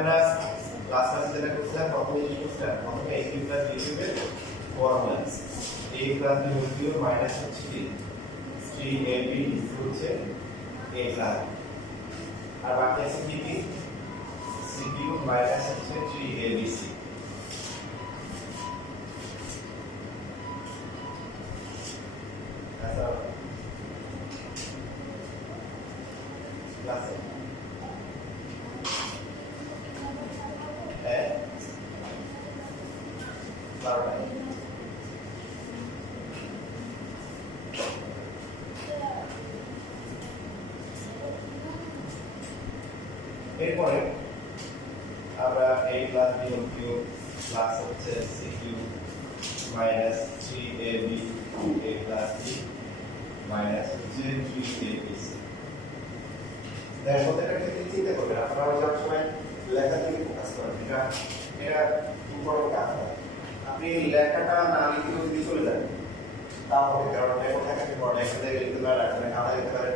আমরা ক্লাস ক্লাসে যেটা করছিলাম প্রথমে কি করছিলাম প্রথমে a কিউব প্লাস b কিউবের formula a plus b whole cube minus হচ্ছে কি 3ab হচ্ছে a প্লাস আর বাকি আছে কি কি c কিউব মাইনাস হচ্ছে 3abc আচ্ছা ক্লাসে এরপরে আমরা a plus b whole cube plus হচ্ছে c cube minus 3ab a plus b minus হচ্ছে 3abc দেখো এটা কি চিন্তা করবেন আপনারা যখন সময় লেখা থেকে ফোকাস করেন এটা ইম্পর্টেন্ট কাজ আপনি লেখাটা না লিখে যদি চলে যান তাহলে কারণ লেখা থাকার পর লেখা থেকে লিখতে পারেন আপনি খাতা লিখতে পারেন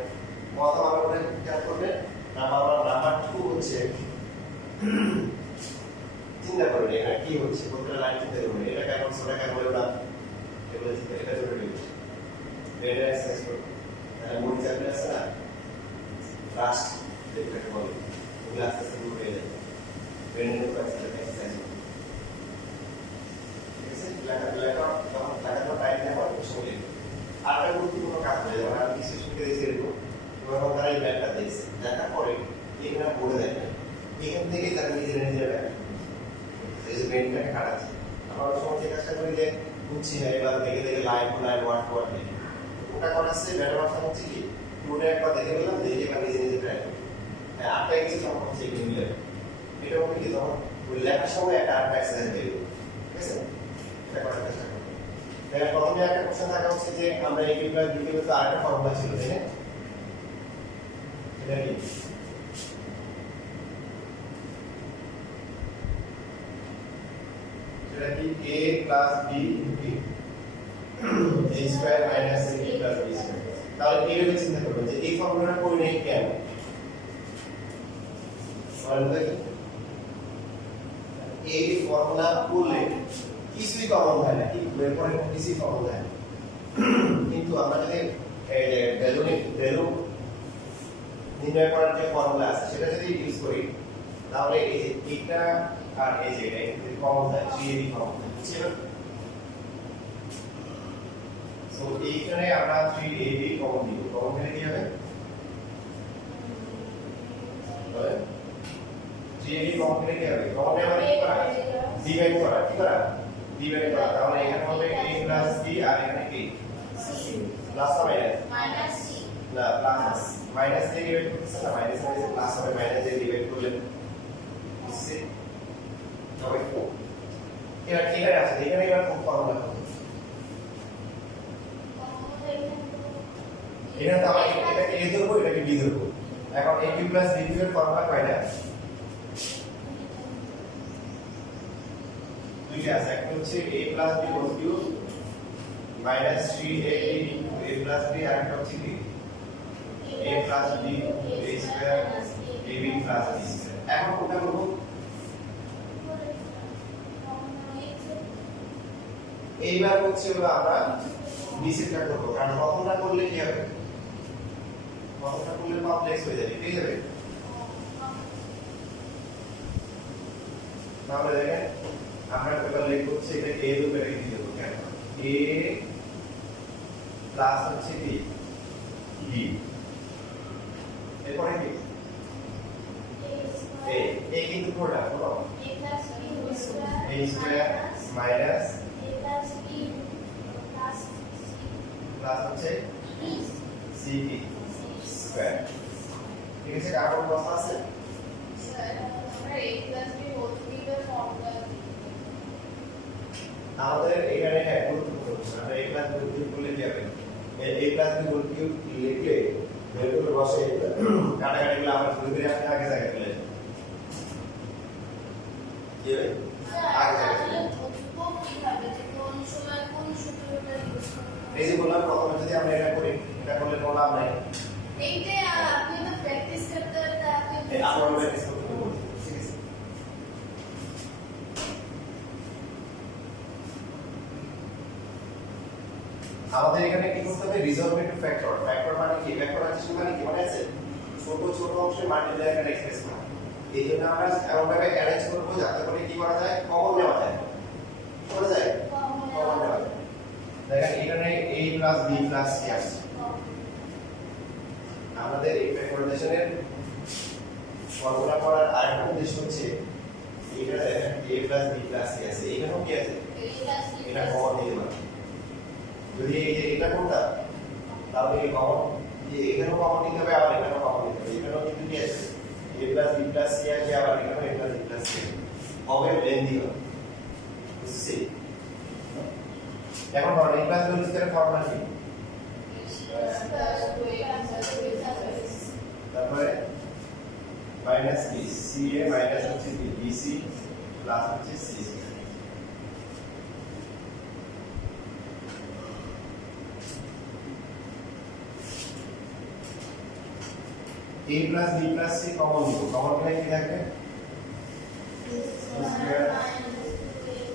অথবা আপনি খেয়াল করবেন নাম্বার 2 হচ্ছে চিন্তা করেন এখানে কি হচ্ছে কোনটা লাইন চিন্তা করবেন এটা কেমন ছোট কেমন বলে না এগুলো চিন্তা এটা জরুরি এটা এক্সারসাইজ করুন তাহলে মনে যাবে আছে না লাস্ট যেটাকে বলে ওগুলো আস্তে আস্তে দূর হয়ে যাবে ব্রেনের উপর এক্সারসাইজ ঠিক আছে লেখা টাইম নেওয়া সময় লাগবে আর একটা গুরুত্বপূর্ণ কাজ হয়ে যাবে আর বিশেষ করে দিয়েছি এরকম এবং তারা এই ব্যাগটা দেখছে দেখার পরে এখানে পড়ে দেখবেন এখান থেকে তারা নিজের নিজের ব্যাগ এই যে ব্রেনটাকে কাটাচ্ছে আমরা সময় চেষ্টা করি যে বুঝছি না এবার দেখে দেখে line to line word to word নেই ওটা করাচ্ছে ব্যাটার মাথা হচ্ছে কি পুরো একবার দেখে গেলাম দেখে এবার নিজে নিজে ট্রাই করি হ্যাঁ আটটা কিছু তখন হচ্ছে এগুলো মিলে এটা হচ্ছে কি তখন লেখার সময় একটা আটটা এক্সারসাইজ বের হবে ঠিক আছে এটা করার চেষ্টা করবো দেখেন প্রথমে একটা কোশ্চেন থাকা হচ্ছে যে আমরা এই কিউব প্লাস বি কিউবের তো আরেকটা ফর্মুলা ছিল তাই না এটা কি সেটা কি a plus b into a square minus c plus b square তাহলে এইভাবে চিন্তা করবেন যে এই ফর্মুলাটা পড়ে নেই কেন বলতে এই ফর্মুলা পড়লে কিছুই কমন হয় না কি এরপরে কিছুই কমন হয় না কিন্তু আমরা যদি ভ্যালু নির্ণয় করার যে ফর্মুলা আছে সেটা যদি ইউজ করি তাহলে এই যে এটা আর এই যে এটা যদি কমন হয় 3ab কমন হয় বুঝছেন সো এইখানে আমরা 3ab কমন দিব কমন দিলে কি হবে বলে 3ab কমন দিলে কি হবে কমন মানে কি করা ডিভাইড করা কি করা ডিভাইড করা তাহলে এখানে হবে a প্লাস b আর এখানে কি c প্লাস হবে মাইনাস c না প্লাস মাইনাস দিয়ে ডিভাইড করতেছে না মাইনাস মাইনাস প্লাস হবে মাইনাস দিয়ে ডিভাইড করলে সি তবে এটা ঠিক আছে এখানে এবার কোন ফর্মুলা এখানে তো আমরা এটাকে a ধরবো এটাকে b ধরবো এখন a কিউব প্লাস b কিউবের ফর্মুলা কয়টা দুইটা আছে একটা হচ্ছে a plus b whole cube minus 3ab into a plus b আর একটা হচ্ছে কি a plus b a square ab plus b square এখন কোনটা করব এইবার হচ্ছে আমরা নিচেরটা করব কারণ প্রথমটা করলে কি হবে প্রথমটা করলে কমপ্লেক্স হয়ে যাবে ঠিক আছে তাহলে দেখেন আমরা এবার লিখব হচ্ছে এটা a রূপে রেখে দেব কেন a প্লাস হচ্ছে কি b এরপরে কি a কিন্তু কোনটা বলো a স্কয়ার মাইনাস প্লাস হচ্ছে c স্কয়ার ঠিক আছে কারণ কথা আছে স্যার আমরা a b হোল কিউবের ফর্মুলা আমাদের এখানে হ্যাঁ গুরুত্বপূর্ণ আমরা a b হোল কিউব করলে কি হবে a b হোল কিউব লিখলে বেরগুলো বসে কাটাকাটিগুলো আবার ঘুরে ঘুরে আপনি আগে জায়গায় চলে যাবেন কি হবে আগে জায়গায় এই যে বললাম প্রথমে যদি আমরা এটা করি এটা করলে কোনো লাভ নাই এইটা আপনি তো প্র্যাকটিস করতে করতে আপনি আবার প্র্যাকটিস করতে হবে ঠিক আছে আমাদের এখানে কি করতে হবে রিজলভ টু ফ্যাক্টর ফ্যাক্টর মানে কি ফ্যাক্টরাইজেশন মানে কি মানে আছে ছোট ছোট অংশে মাল্টিপ্লাই করে এক্সপ্রেস করা এই জন্য আমরা এমন ভাবে অ্যারেঞ্জ করব যাতে করে কি করা যায় কমন নেওয়া যায় করা যায় কমন নেওয়া যায় দেখেন এখানে a b c আছে আমাদের এই ফ্যাক্টরাইজেশনের ফর্মুলা করার আরেকটা উদ্দেশ্য হচ্ছে এটা দেখেন a b c আছে এখানেও কি আছে এটা কমন নিতে পারবে যদি এই যে এটা কোনটা তাহলে এই কমন যে এখানেও কমন নিতে হবে আবার এখানেও কমন নিতে হবে এখানেও কিন্তু কি আছে a b c আছে আবার এখানেও a b c হবে লেন্দি হবে বুঝছি এখন বড় a b স্কয়ার ফর্মুলা কি তারপরে মাইনাস b ca মাইনাস হচ্ছে bc প্লাস হচ্ছে c a plus b plus c common নিব কমন নিলে কি থাকবে square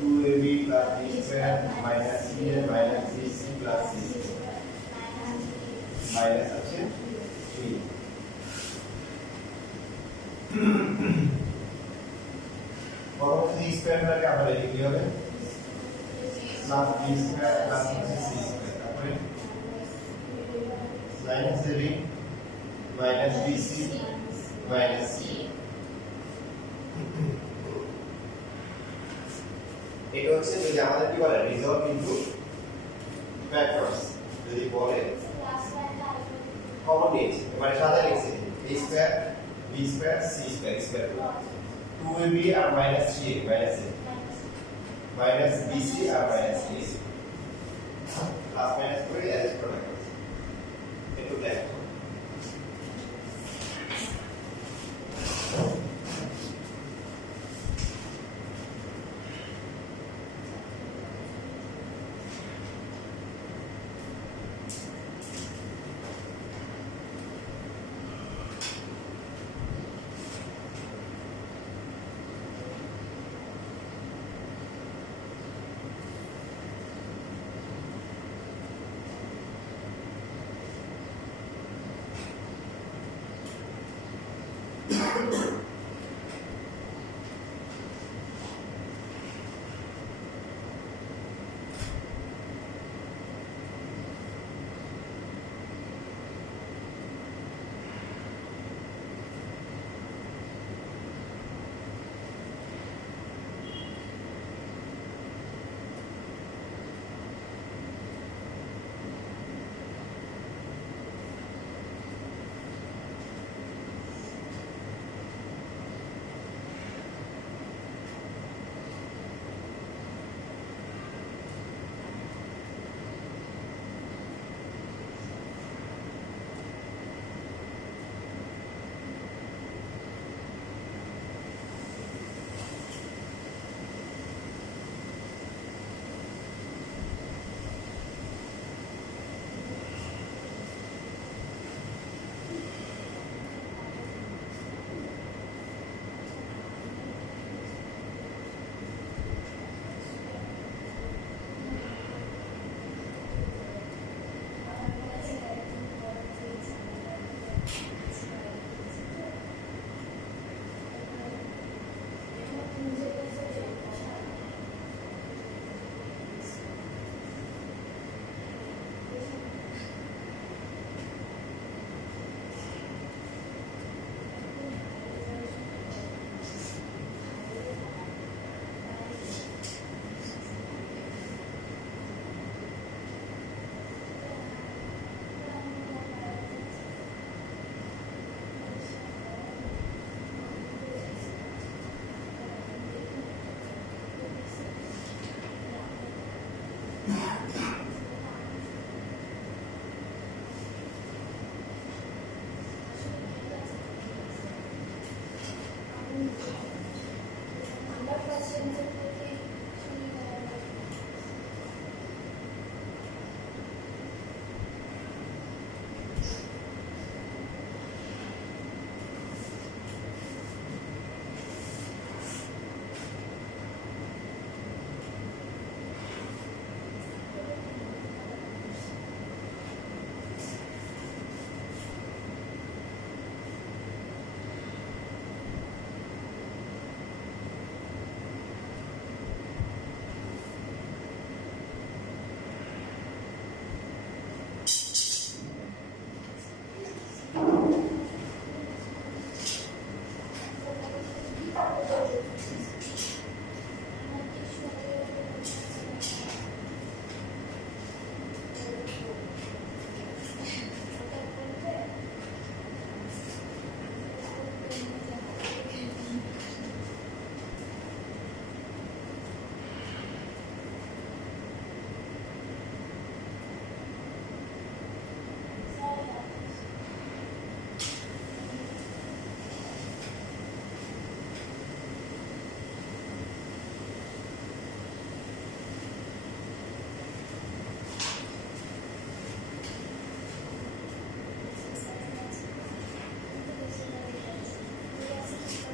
2ab plus b square minus ca minus bc plus c minus আছে 3 পরবর্তী স্কয়ারটাকে আমরা লিখি কি হবে plus b square plus c square তারপরে minus ab minus bc minus c এটা হচ্ছে যদি আমাদের কি বলে রিজলভ ইনটু ফ্যাক্টরস যদি বলে কমন নিয়েছি এবারে সাদা লিখছি a square b square c square square 2ab আর minus 3a minus a minus bc আর minus a প্লাস মাইনাস করে অ্যারেঞ্জ করে রাখা একটু ব্ল্যাক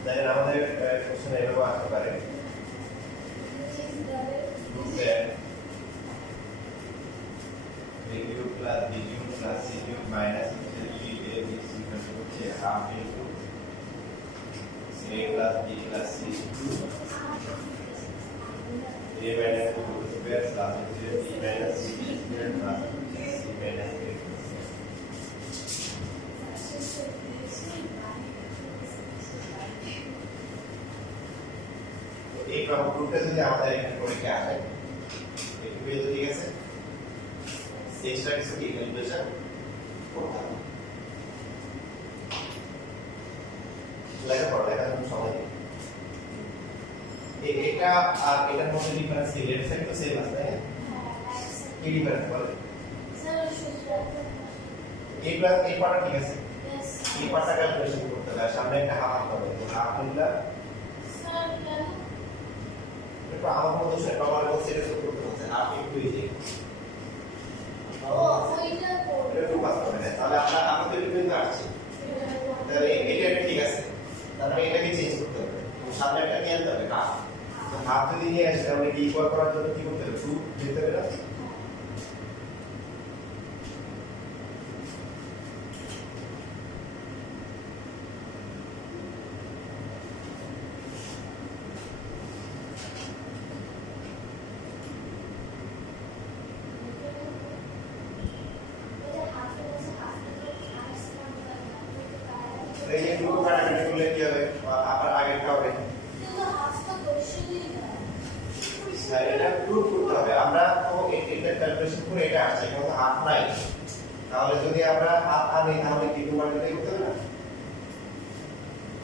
দেখেন আমাদের কোশ্চেন এরকম আসতে পারে a cube plus b cube plus c cube minus 3ab হচ্ছে half into a plus b plus c a minus b square plus b minus c square plus c minus a এই প্রবলেমটা যদি আমাদের এখানে পরীক্ষা আসে একটু পেয়ে তো ঠিক আছে এক্সট্রা কিছু কি ক্যালকুলেশন করতে হবে লেখার সময় এটা আর এটার মধ্যে ডিফারেন্স কি লেফট সাইড তো সেম আছে তাই না কি ডিফারেন্স বলে স্যার সূত্র এই প্লাস এই পার্ট ঠিক আছে এই পার্টটা ক্যালকুলেশন করতে হবে সামনে একটা হাফ হবে হাফ নিলা স্যার কেন এটা আমার মধ্যে সেটা আমার মধ্যে সেটা করতে হচ্ছে হাফ একটু ইজি ও ওইটা এটা একটু পাস করে না তাহলে আমরা আমাদের কিন্তু আসছে তাহলে এটা ঠিক আছে তাহলে এটাকে চেঞ্জ করতে হবে সামনে একটা নিয়ে আনতে হবে হাফ তো হাফ যদি নিয়ে আসে তাহলে কি ইকুয়াল করার জন্য কি করতে হবে 2 দিতে হবে না এই যে দুটো কাটাকাটি করলে কি হবে আবার আগেরটা হবে কিন্তু হাফটা কোশ্চেনই না এটা প্রুভ করতে হবে আমরা তো এটা ক্যালকুলেশন করে এটা আসছে কিন্তু হাফ নাই তাহলে যদি আমরা হাফ আনি তাহলে কি দুবার দিতে করতে হবে না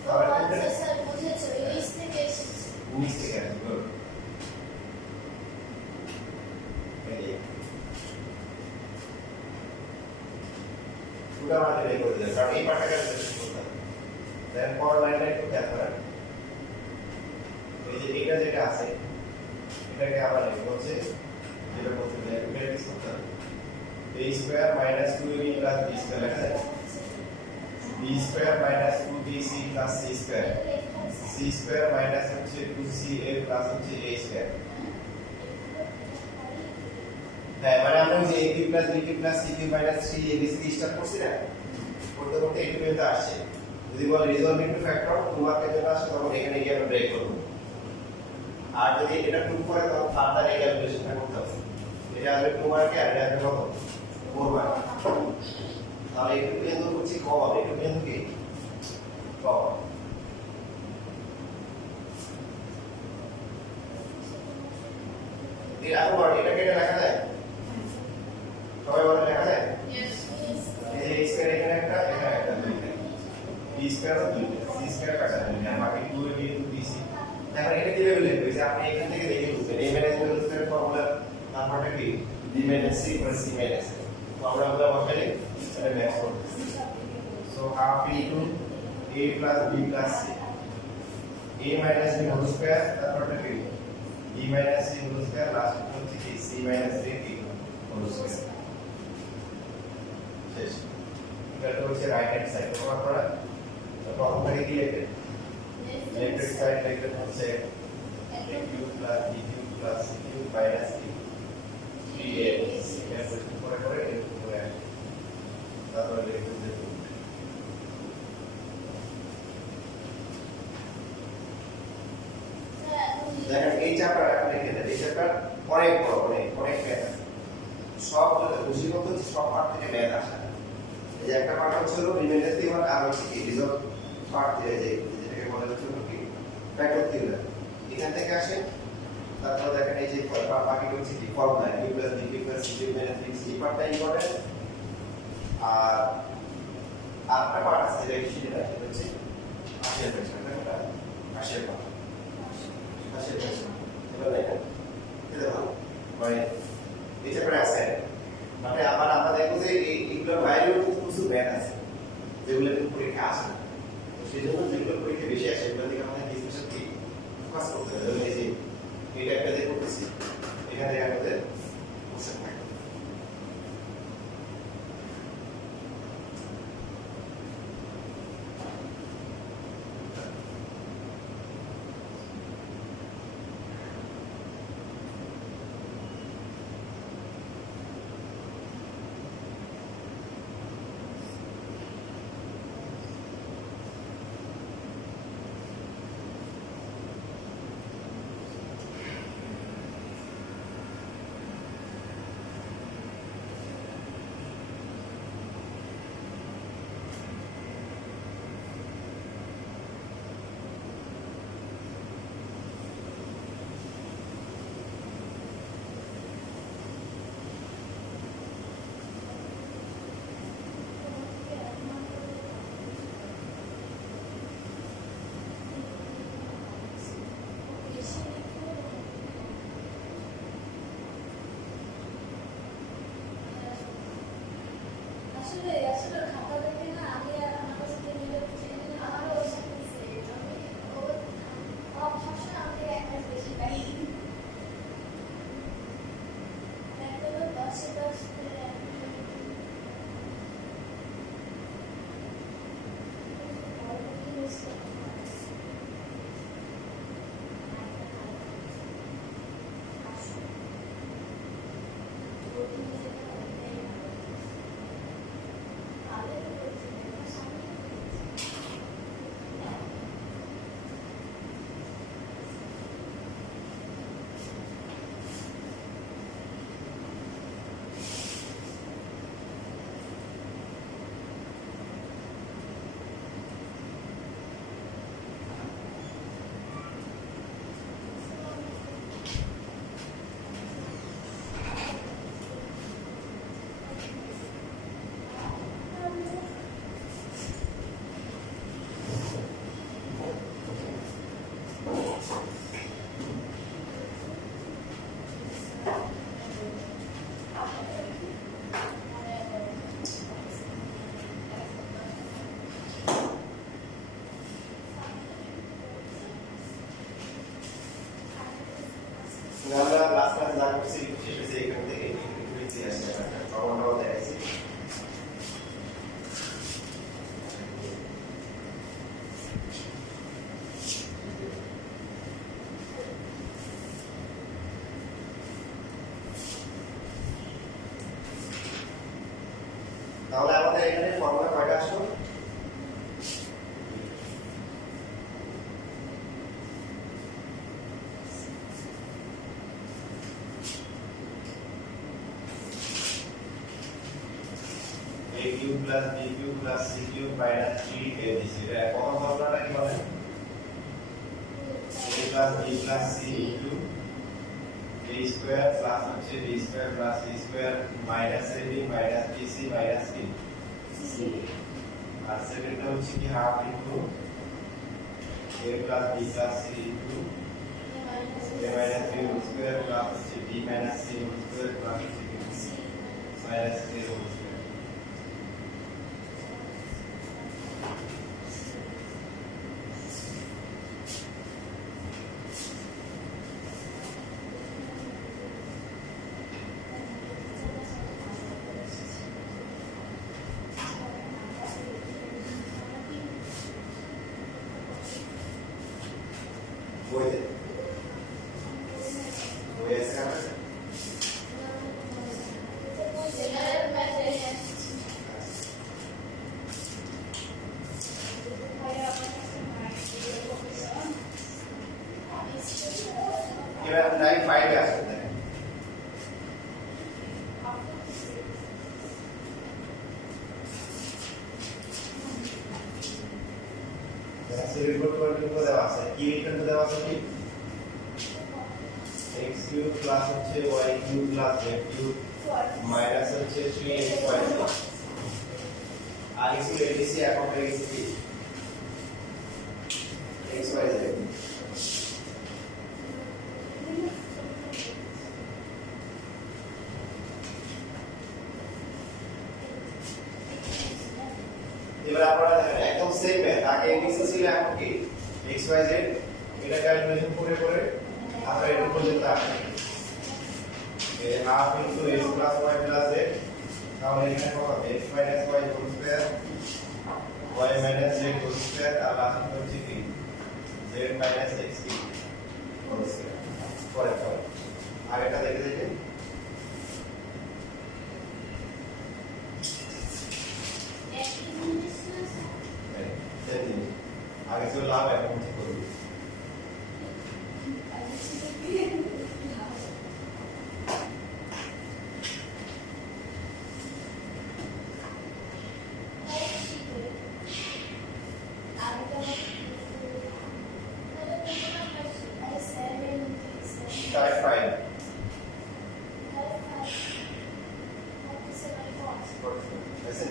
তাহলে আচ্ছা স্যার বুঝেছি ইংলিশ থেকে এসেছে 19 থেকে আসবে গুড এই পুরো আমাদের এই করে দিলাম কারণ এই পার্টটা ক্যালকুলেশন করতে হবে দেন পরের লাইনটা একটু খেয়াল করেন এই যে এটা যেটা আছে এটাকে আমরা লিখব হচ্ছে যেটা বলতে চাই এটা কি করতে হবে a square minus 2ab plus b square লেখা যায় b square minus 2bc plus c square c square minus হচ্ছে 2ca প্লাস হচ্ছে a স্কয়ার হ্যাঁ মানে আমরা যে ab plus bq plus cq minus 3abc start করছি না করতে করতে এটা পর্যন্ত আসছে যদি বল রিজলভিং টু ফ্যাক্টর তোমাকে জন্য আসে তখন এখানে গিয়ে আমরা ব্রেক করব আর যদি এটা প্রুভ করে তখন ফার্দার এই ক্যালকুলেশনটা করতে হবে এটা আসবে 2 মার্কে আর এটা আসবে কত 4 মার্ক তাহলে একটু পর্যন্ত করছি ক হবে একটু পর্যন্ত কি ক এর আগে বড় এটা কেটে লেখা যায় সবাই বলে লেখা যায় ইয়েস এই যে স্কয়ার এখানে একটা দুইটা b স্কয়ার ও দুইটা c স্কয়ার কাটা যাবে আর বাকি 2ab into bc এখন এটা কিভাবে লিখবে যে আপনি এখান থেকে দেখে বুঝবেন a minus b square formula নাম্বারটা কি b minus c plus c minus ফর্মুলাগুলো বসালে এটা ম্যাচ করবে so half into a plus b plus c a minus b whole square তারপরটা কি b minus c whole square last হচ্ছে কি c মাইনাস a কি হোল স্কয়ার শেষ এটা হচ্ছে রাইট হ্যান্ড সাইড তোমার পড়া প্রথমটাকে কি লিখবে লেফট হ্যান্ড সাইড লিখবে হচ্ছে a cube plus b cube plus c cube minus 3a এটা প্রশ্ন করে করে এরকম করে আসে তারপরে লিখবে যে দেখেন এই চ্যাপ্টার এখন লিখে দেন এই চ্যাপ্টার অনেক বড় অনেক ম্যাথ আছে সব বুঝিগত যে সব পার্ট থেকে ম্যাথ আসে এই যে একটা পার্ট হচ্ছে রিমেইন্ডার থিওরাম আর হচ্ছে কি রিজলভ পার্ট দিয়ে যে যেটাকে বলা হচ্ছে কি ফ্যাক্টর থিওরাম এখান থেকে আসে তারপর দেখেন এই যে বাকি হচ্ছে কি ফর্মুলা a + b + c = -3 এই পার্টটা ইম্পর্টেন্ট আর আরেকটা পার্ট আছে যেটা সেটা হচ্ছে আশির পেছন এটা আশির পার্ট আশির পেছন এটা দেখেন এটা মানে এটা পরে আছে মানে আমরা দেখো যে এইগুলোর বাইরেও কিছু ম্যাথ আছে যেগুলো পরীক্ষা আসে না তো সেই জন্য যেগুলো পরীক্ষা বেশি আসে সেগুলো দিকে আমাদের ডিসকাশন কি ফোকাস করতে হবে এই যে এটা একটা দিয়ে করতেছি এখানে আমাদের কোশ্চেন থাকে আসলে খাতা দেখে না আমি আর আমার কাছে নিয়ে আমারও ওর সাথে same। আমি সবসময় আমাকে এক মাস বেশি পাই। একটা তো 10 করে আমরা লাস্ট ক্লাসে যা করছি শেষ হয়েছে এখান থেকে ঘুরেছি আসছে প্রবন্ধটাও দেখাইছি তাহলে আমাদের এখানে ফর্মুলা কয়টা আসলো a cube plus b cube plus c cube minus 3abc এটা প্রথম ফর্মুলাটা কি বলেন a plus b plus c into a square plus হচ্ছে b square plus c square minus ab minus bc minus c আর সেকেন্ডটা হচ্ছে কি half into a plus b plus c into a minus b whole square plus হচ্ছে b minus c whole square plus হচ্ছে minus a whole square বইতে বই আছে কাছে এবার 95 এ আসছে দেখেন রিপোর্ট করে কি দেওয়া আছে কি রিটার্ন দেওয়া আছে কি x কিউব প্লাস হচ্ছে y cube plus z cube minus হচ্ছে 3xy আর x এর এডিসি এখন হয়ে গেছে কি xy z এবার আপনারা দেখেন একদম সেম ম্যাথ আগে এডিসি ছিল এখন কি xy z এটা ক্যালকুলেশন করে করে আমরা এটা পর্যন্ত আসি এই half into x plus y plus z তাহলে এখানে কত হবে x minus y whole square y minus z whole square আর লাস্ট হচ্ছে কি z মাইনাস x কি হোল স্কয়ার পরে আগেটা দেখে দেখে आगे से लाभ है कौन सी करोगे Type 5 Listen.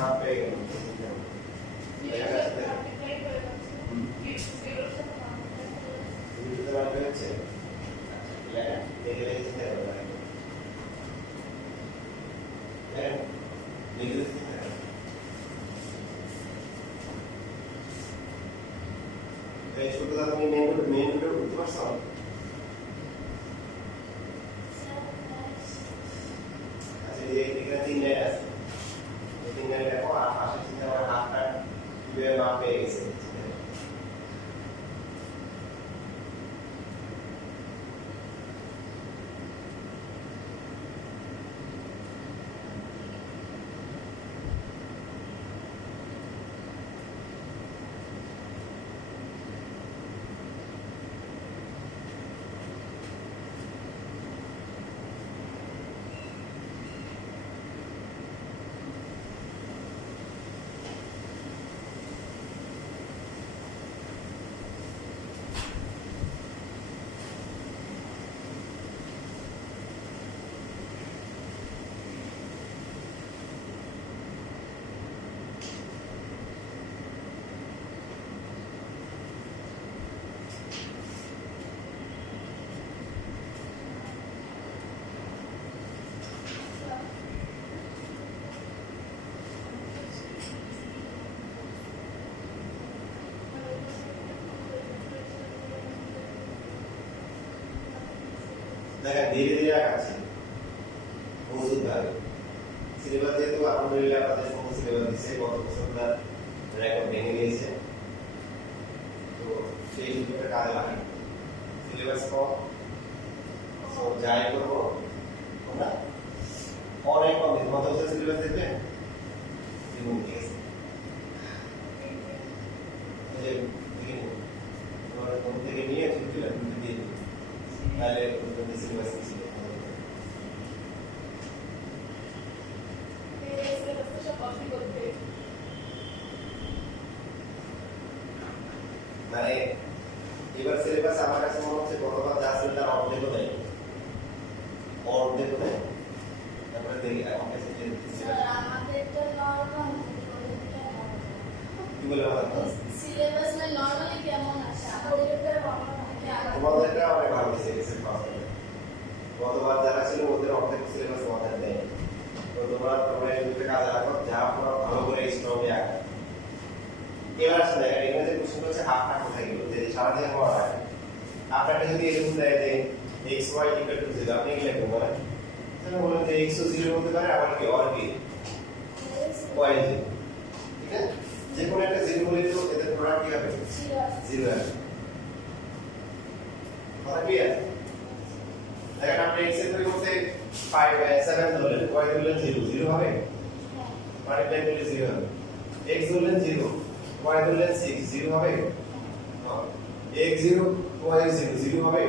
হাফ পেয়ে গেল বুঝতে পারতে হচ্ছে লেখা দেখে দেখে চিন্তা করবে লেখা দেখে দেখে চিন্তা করবে এই ছোটটা তুমি মেন রুটে বুঝতে পারছো আচ্ছা এখানে 3 লাইন আছে এই 3 লাইন দেখো আর পাশে চিন্তা করে হাফটা কিভাবে মাপ পেয়ে গেছে দেখেন ধীরে ধীরে আগাচ্ছি মজুদ ভাবে সিলেবাস যেহেতু আলহামদুলিল্লাহ আমাদের সমস্ত সিলেবাস দিচ্ছে গত বছরটার রেকর্ড ভেঙে গিয়েছে তো সেই সুযোগটা কাজে লাগে সিলেবাস কম সো যাই করবো আমরা অনেক কম দিন গত বছর সিলেবাস দেখবেন জীবন ঠিক আছে থেকে নিয়ে ছুটি দিয়ে দিন তাহলে সিলেবাস ছিল মানে এবার সিলেবাস আমার কাছে মনে হচ্ছে গতবার যা ছিল তার অর্ধেকও দেয় তারপরে দেখি আমার কাছে যে আমাদের তো নরমাল কি বলে সিলেবাস में নরমালি কেমন আছে আমাদের তো তোমাদেরটা অনেক ভালো সিলেবাস পাস করে গতবার যারা ছিল ওদের অর্ধেক সিলেবাস তোমাদের দেয় তো তোমরা দুটো কাজে রাখো যা পুরো ভালো করে স্ট্রংলি আঁকা এবার আসলে এখানে যে কোশ্চেন হচ্ছে হাফটা কোথায় গেল যে সারাদিন পড়া হয় আপনাকে যদি এরকম দেয় যে x y = 0 আপনি কি লিখবেন বলেন তাহলে বলেন যে x ও 0 হতে পারে আবার কি আর কি y 0 ঠিক আছে যে কোনো একটা 0 হলে তো এদের প্রোডাক্ট কি হবে 0 হবে কথা কি আছে দেখেন আপনি x এর পরিবর্তে 5 7 ধরলেন y ধরলেন 0 0 হবে মাল্টিপ্লাই করলে 0 হবে x ধরলেন 0 y ধরলেন 6 0 হবে x 0 y 0 0 হবে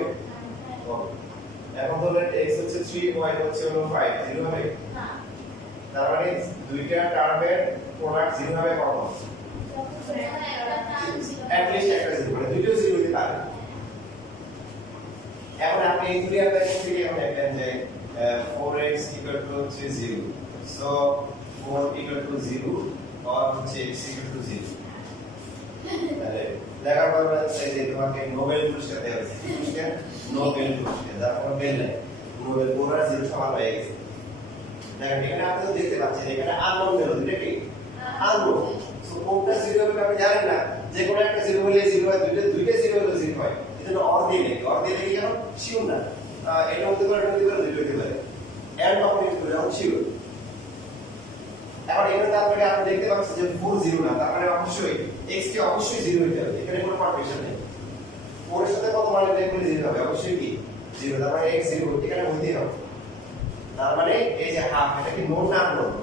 এখন ধরলেন x হচ্ছে 3 y হচ্ছে 5 0 হবে না তার মানে দুইটা টার্মের প্রোডাক্ট 0 হবে কখন at least একটা 0 মানে দুইটা 0 হতে পারে এখন আপনি এই দুই আলাদা থেকে এখন দেখেন যে 4x = 0 so 4 = 0 or হচ্ছে x = 0 তাহলে লেখার পর বলছে যে তোমাকে নোবেল পুরস্কার দেওয়া হয়েছে পুরস্কার নোবেল পুরস্কার যার কোনো বেল নাই নোবেল পুরস্কার 0 সমান হয়ে গেছে দেখেন এখানে আপনি তো দেখতে পাচ্ছেন এখানে আননোন বেল দুটো কি আননোন সো কোনটা 0 হবে আপনি জানেন না যে কোনো একটা 0 হলে 0 হয় দুইটা 0 হলে 0 হয় এজন্য অর দিয়ে লিখি কেন শিওর না এটা হতে পারে দুটো হতে পারে এন্ড কমপ্লিট করে এখন শিওর এখন এখানে তারপরে আপনি দেখতে পাচ্ছেন যে 4 0 না তার মানে অবশ্যই x কে অবশ্যই 0 হতে হবে এখানে কোনো কনফিউশন নেই 4 এর সাথে কত মাল্টিপ্লাই করলে 0 হবে অবশ্যই কি 0 তার মানে x 0 এখানে হতেই হবে তার মানে এই যে হাফ এটা কি নোট না নোট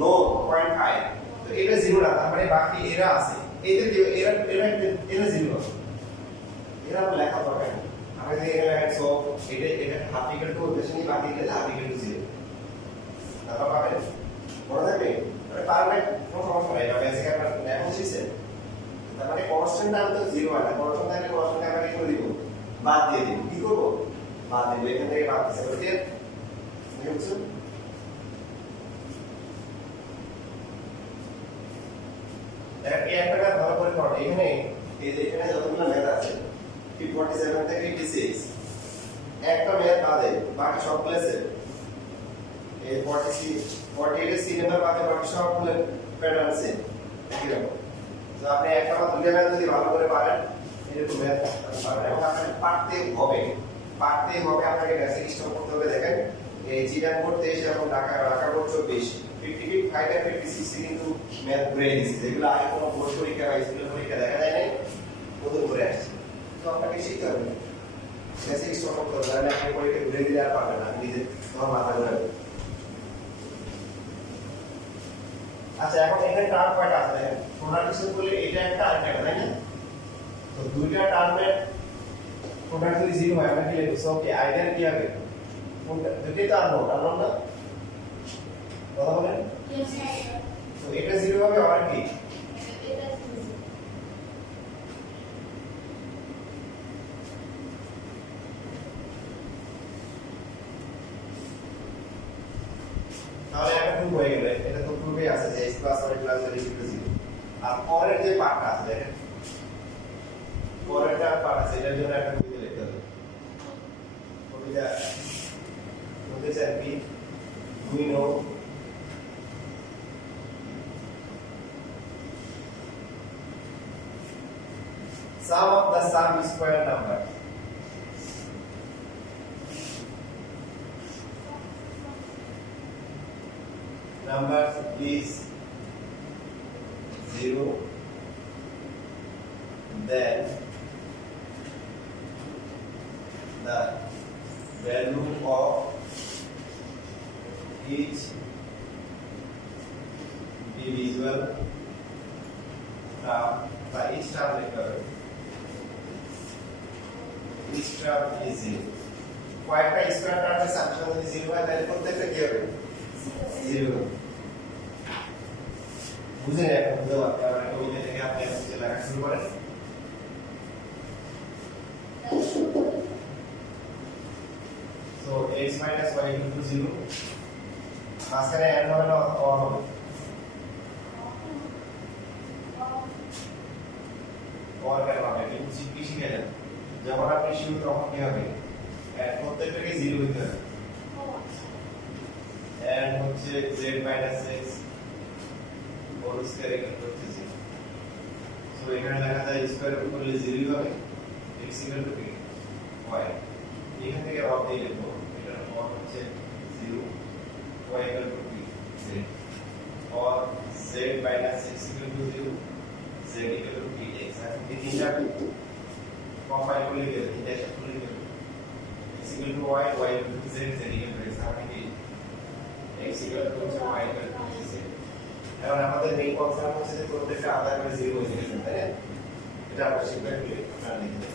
নো 0.5 তো এটা 0 না তার মানে বাকি এরা আছে এদের এরা 0 হবে এরা লেখা দরকার নেই আমি যদি এখানে লেখা সো এটা হাফ ইকুয়াল টু বেশি বাকি এটা হাফ ইকুয়াল টু 0 তারপর পাবেন মনে থাকবে পারবেন কোনো সমস্যা নাই এটা বেসিক আপনার এখন শিখছেন তার মানে কনস্ট্যান্ট নাম তো 0 হয় না কনস্ট্যান্ট থাকলে কনস্ট্যান্ট আমরা কি করে দিব বাদ দিয়ে দিব কি করব বাদ দিব এখান থেকে বাদ দিতে হবে ঠিক আছে এই একটা ম্যাথ ভালো করে করো এখানে এই যে এখানে যতগুলো ম্যাথ আছে 47 থেকে 86 একটা ম্যাথ বাদে বাকি সবগুলো সেম এই 48 এর সি নাম্বার বাদে বাকি সবগুলো প্যাটার্ন সেম একই রকম তো আপনি একটা বা দুটো ম্যাথ যদি ভালো করে পারেন এরকম ম্যাথ পারবেন এবং আপনাকে পারতে হবে আপনাকে বেসিক স্টপ করতে হবে দেখেন এই চিটাং করতে এসে এখন ঢাকা বোর্ড 24 55 আর 56 কিন্তু ম্যাথ ঘুরে দিচ্ছে যেগুলো আগে কোনো বোর্ড পরীক্ষা বা স্কুলের পরীক্ষা দেখা যায় নাই নতুন করে আসছে তো আপনাকে শিখতে হবে বেসিক স্টপ করতে হবে তাহলে আপনি পরীক্ষা ঘুরে দিলে আর পারবেন না নিজে তোমার মাথা ঘুরাবে আচ্ছা এখন এখানে টার্ম কয়টা আছে দেখেন প্রোনাউন্সিয়েশন বলে এটা একটা আরেকটা তাই না তো দুইটা টার্মের প্রোনাউন্স যদি জিরো হয় আমরা কি লিখব সো কি আইডার কি হবে কোনটা দুটোই তো আননোন না কথা বলেন তো এটা জিরো হবে আর কি তাহলে একটা প্রুফ হয়ে গেল এটা তো প্রুফে আছে যে x plus y plus z equal 0 আর পরের যে পার্টটা আছে দেখেন পরেরটা পার্ট আছে এটার জন্য একটা কবিতা লিখতে হবে কবিতা বলতে চাই কি we know sum of the sum square number numbers is 0 then the value of each individual term by each term required each term is 0 কয়েকটা স্কয়ার টার্মের সামেশন যদি 0 হয় তাহলে প্রত্যেকটা কি হবে 0 বুঝেন এখন বুঝতে পারবেন কবিতা থেকে আপনি হচ্ছে লেখা শুরু করেন so x minus y equal to 0 মাঝখানে n হবে না or হবে or কেন হবে কিন্তু কি শিখেছেন যখন আপনি শুরু তখন কি হবে প্রত্যেকটাকে 0 হতে হবে n হচ্ছে z minus x whole square equal to 0 so এখানে লেখা যায় স্কয়ার রুট করলে 0 হবে x ইকুয়াল টু কি y এখান থেকে রব দিয়ে লিখব এটার ফর্ম হচ্ছে 0 y ইকুয়াল টু কি z और z minus x equal to 0 z equal to की x है ये तीनটা কম্পাইল করে লিখে তিনটা একসাথে করে লিখে x equal to y y equal to z z equal to x মানে কি x equal to y equal to z এখন আমাদের মেইন কনসেপ্ট হচ্ছে যে প্রত্যেকটা আলাদা করে 0 হয়ে যাবে তাই না এটা আমরা শিখব আপনারা লিখে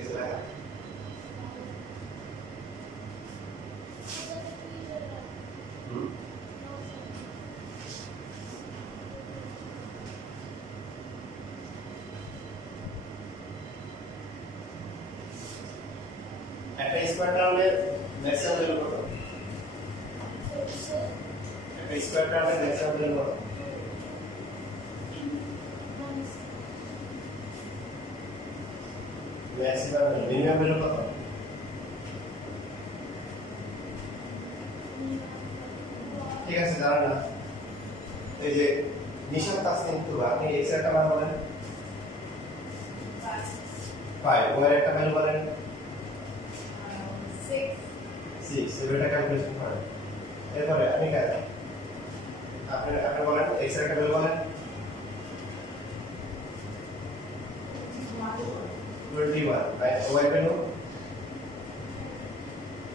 কিছু লেখা হুম একটা স্কয়ার টার্মের ম্যাক্সিমাম ভ্যালু কত একটা স্কয়ার টার্মের ম্যাক্সিমাম ভ্যালু কত ম্যাক্সিমাম মিনিমাম ভ্যালু কত ঠিক আছে জানেন না এই যে নিশান তাসনিম তুবা আপনি এক্স এর একটা মান বলেন 5 ওয়াই এর একটা ভ্যালু বলেন 6 এর একটা ক্যালকুলেশন করেন এরপরে আপনি আপনি বলেন এক্স এর একটা ভ্যালু বলেন 21 রাইট ওয়াই ভ্যালু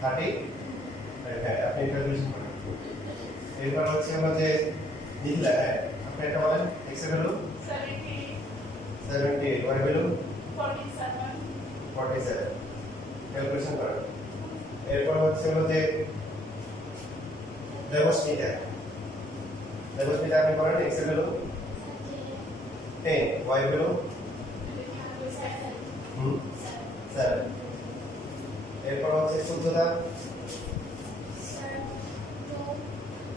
30 হ্যাঁ আপনি ক্যালকুলেশন করেন এরপর হচ্ছে আমাদের নিখলা হ্যাঁ আপনি এটা বলেন x এর ভ্যালু 78 y ভ্যালু 47 ক্যালকুলেশন করেন এরপর হচ্ছে আমাদের দেবস্মিতা আপনি করেন x এর ভ্যালু 10 y ভ্যালু 7 এরপর হচ্ছে শুদ্ধতা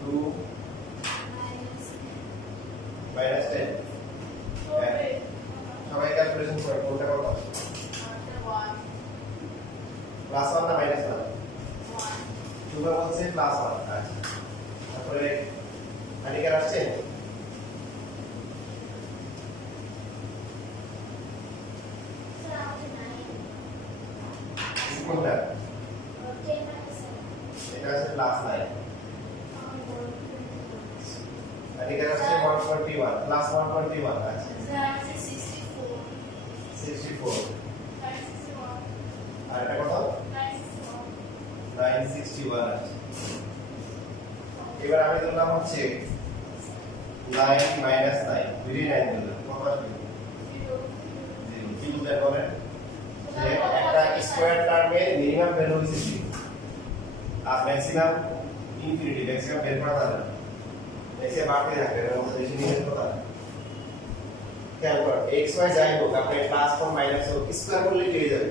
2 minus 10 সবাই ক্যালকুলেশন করে কোনটা কত প্লাস 1 না মাইনাস 1 সুতরাং হচ্ছে প্লাস 1 আচ্ছা তারপরে আনিকার আসছে কোনটা এটা আছে প্লাস 9 আনিকার আসছে 121 প্লাস 121 আচ্ছা 64 আর এটা কত 961 আছে এবার আমি ধরলাম হচ্ছে 9 minus 9 দুই 9 দিলাম কত আসবে 0 কি বুঝলেন বলেন যে একটা স্কয়ার টার্মে মিনিমাম ভ্যালু হচ্ছে 0 আর ম্যাক্সিমাম ইনফিনিটি ম্যাক্সিমাম বের করা যাবে না এসে বাড়তে থাকবে এর মধ্যে বেশি নিয়ে যেতে পারে খেয়াল করো x y যাই হোক আপনি প্লাস বা মাইনাস হোক স্কয়ার করলে পেয়ে যাবে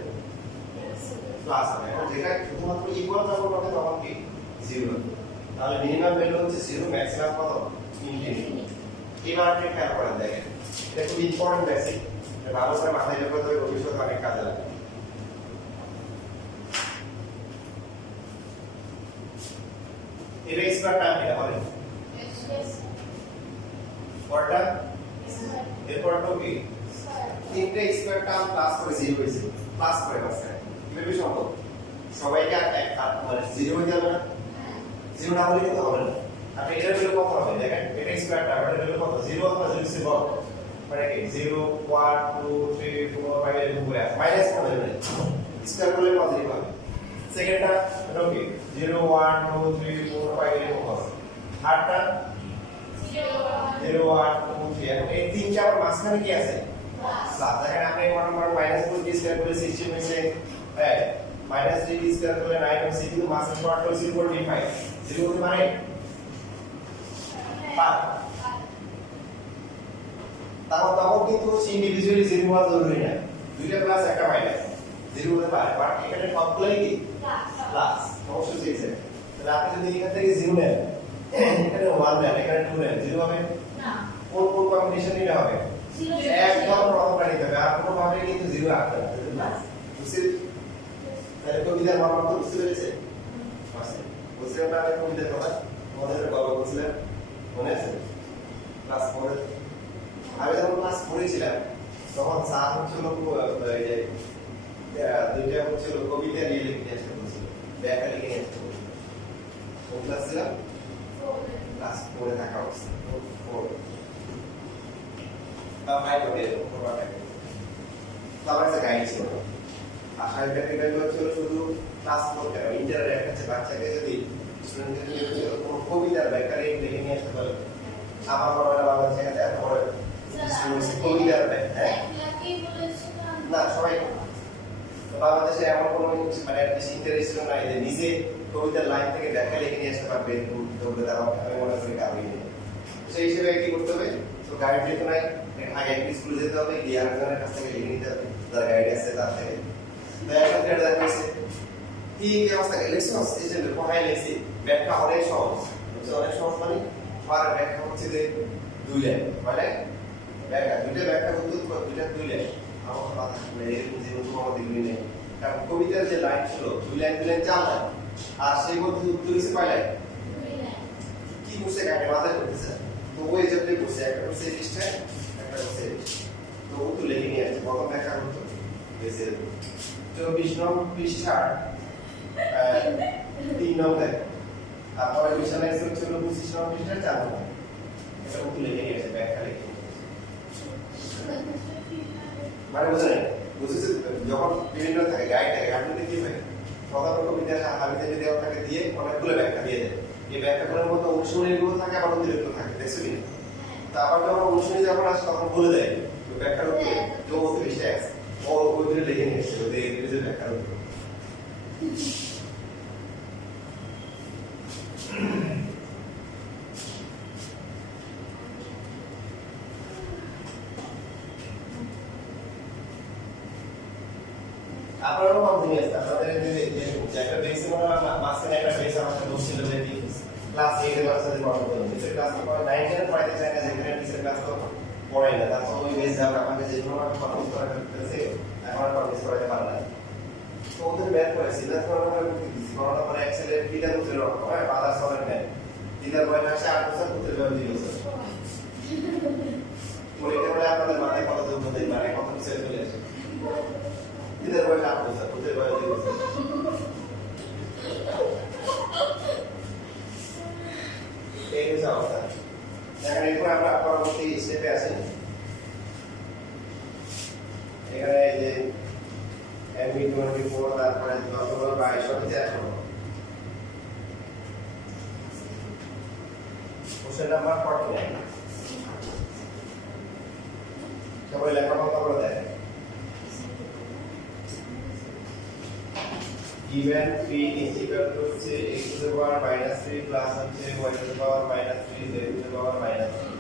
প্লাস হবে এখন যেটা শুধুমাত্র ইকুয়াল যখন হবে তখন কি 0 তাহলে মিনিমাম ভ্যালু হচ্ছে 0 ম্যাক্সিমাম কত ইনফিনিটি এবার আপনি খেয়াল করেন দেখেন এটা খুব ইম্পর্টেন্ট বেসিক ভালো করে মাথায় রেখে তবে ভবিষ্যতে অনেক কাজে লাগবে এটা স্কয়ার টার্ম এটা বলেন পরটা এরপর তো কি তিনটে স্কয়ার টার্ম প্লাস করে 0 হইছে প্লাস করে আছে কিভাবে সম্ভব সবাইকে এক মানে 0 হয়ে যাবে না 0 না হলে কিন্তু হবে না আপনি এর ভ্যালু কত হবে দেখেন এটা স্কয়ার টার্ম এর ভ্যালু কত 0 অথবা 0 সে বড় মানে কি 0 1 2 3 4 5 এর উপরে আছে মাইনাস করে দেবেন স্কয়ার করলে পজিটিভ হবে সেকেন্ডটা এটা কি 0 1 2 3 4 5 এর উপরে থার্ডটা 0 1 2 3 এখন এই তিনটা আবার মাঝখানে কি আছে প্লাস দেখেন আপনি 1 1 মাইনাস 4 দিয়ে স্কয়ার করলে 16 হইছে রাইট মাইনাস 3 দিয়ে স্কয়ার করলে 9 হইছে কিন্তু মাঝখানে শর্ট হইছে 45 0 হতে পারে পারে তখন কিন্তু ইন্ডিভিজুয়ালি 0 হওয়া জরুরি না দুইটা প্লাস একটা মাইনাস 0 হতে পারে বাট এখানে সবগুলাই কি প্লাস অবশ্যই আছে তাহলে আপনি যদি এখান থেকে 0 নেন এখানে 1 নেন এখানে 2 নেন 0 হবে না কোন কম্বিনেশন নিতে হবে একদম প্রথমটা নিতে হবে আর কোনো ভাবে কিন্তু 0 আসবে না বুঝছেন তাহলে কবিতার মামলা তো বুঝতে পেরেছে বুঝতে পারলে কবিতার কথা মনে করে গল্প বলছিলেন মনে আছে ক্লাস 4 আমি যখন ক্লাস 4 ছিলাম তখন স্যার হচ্ছিল এই যে দুইটা হচ্ছিল কবিতা নিয়ে লিখে আসতে বলছিল ব্যাখ্যা লিখে আসতে বলছিল কোন ক্লাস ছিলাম ক্লাস 4 থাকা অবস্থা 4 বা 5 হবে কোনটা তারপরে একটা গাইড ছিল আশা ক্যাপিটাল হচ্ছিল শুধু ক্লাস 4 কেন ইন্টারের একটা বাচ্চাকে যদি স্টুডেন্টদের কোন কবিতার ব্যাখ্যা লিখে নিয়ে আসতে পারে আমার পড়াটা ভালো হচ্ছে এত বড় কবিতার ব্যাখ্যা না সবাই বাংলাদেশে এমন কোনো মানে বেশি ইন্টারেস্ট নাই যে নিজে কবিতার লাইন থেকে ব্যাখ্যা লিখে নিয়ে আসতে পারবে ধরবে তারা আমি মনে করি কারোই নেই। সেই হিসেবে কি করতে হবে? তো গাইড যেহেতু নাই, আগে একটি স্কুলে যেতে হবে, গিয়ে আরেকজনের কাছ থেকে লিখে নিতে হবে, যার গাইড আছে তার থেকে। তো একটা ফ্রেন্ড দেখা গেছে কি অবস্থা ইলেকশনস এই যে পড়াই লেখছি ব্যাখ্যা অনেক সহজ, অনেক সহজ মানে আর ব্যাখ্যা হচ্ছে যে 2 লাইন, মানে ব্যাখ্যা দুইটা ব্যাখ্যা করতে দুইটা 2 লাইন। আমার কথা মানে এরকম যে কোনো দিকই নেই, কারণ কবিতার যে লাইন ছিল 2 লাইন 4 লাইন, আর সেই মধ্যে উত্তর হচ্ছে 5 লাইন। কি করছে গাইডে মাথায় করতেছে, তো ওই যেটা করছে একটা করছে পৃষ্ঠায় একটা করছে, তো উত্তর লিখে নিয়ে আসছে প্রথম ব্যাখ্যা করতে হয়েছে 24 নং পৃষ্ঠার 3 নং লাইন, তারপরে বিশাল লাইন হচ্ছিল 25 নং পৃষ্ঠার 4 নং। এটা উত্তর লিখে নিয়ে আসছে ব্যাখ্যা লিখে। মানে বুঝেছে যখন বিভিন্ন থাকে গাইড থাকে গাইডে কি হয় প্রথম কবিতার হাবিতে যদি আপনাকে দিয়ে অনেকগুলো ব্যাখ্যা দিয়ে দেয়, এই ব্যাখ্যাগুলোর মধ্যে অনুশীলনীগুলো থাকে আবার অতিরিক্ত থাকে, দেখছো কি? তারপর যখন অনুশীলনী যখন আসে তখন বলে দেয় ব্যাখ্যার উপরে যে অতিরিক্ত আছে ও ওইগুলো লিখে নিয়ে এসছে ওদের এই ব্যাখ্যার উপরে। আপনারও কম জিনিস আপনাদের যে একটা বেসে মনে হয় মাঝখানে একটা বেস আমাদের দোষ ছিল যে কি ক্লাস 8 এর বাচ্চাদের পড়ানো হতো, নিচের ক্লাস তো 9 এর পড়াইতে চায় না, যেখানে নিচের ক্লাস তো পড়াই না, তারপর ওই বেস যা আমাকে যে কোনো ভাবে কনভিন্স করা করতেছে এখন আর কনভিন্স করাতে পারে না। তো ওদের ম্যাথ করে সিলেক্ট করার পরে করানোর পরে এক্সেলের ফিটার উঠে রকম হয় বাজার সবের ম্যাথ ফিটার বয় আসে 8 বছর উঠে যাবে 2 বছর। পরীক্ষা করে আপনাদের মাথায় কত দূর হতে মানে কত কিছু চলে আসে, ফিটার বয় 8 বছর উঠে বয় 2 বছর। এই হচ্ছে অবস্থা। এখন এরপর আমরা পরবর্তী স্টেপে আসি। এখানে এই যে এমবি 24 তারপরে 10/22 সবই এখন কোশ্চেন নাম্বার 49 সবাই লেখাপড়া করে দেয়। given 3 is equal to x to the power minus 3 plus হচ্ছে y to the power minus 3 z to the power minus 3।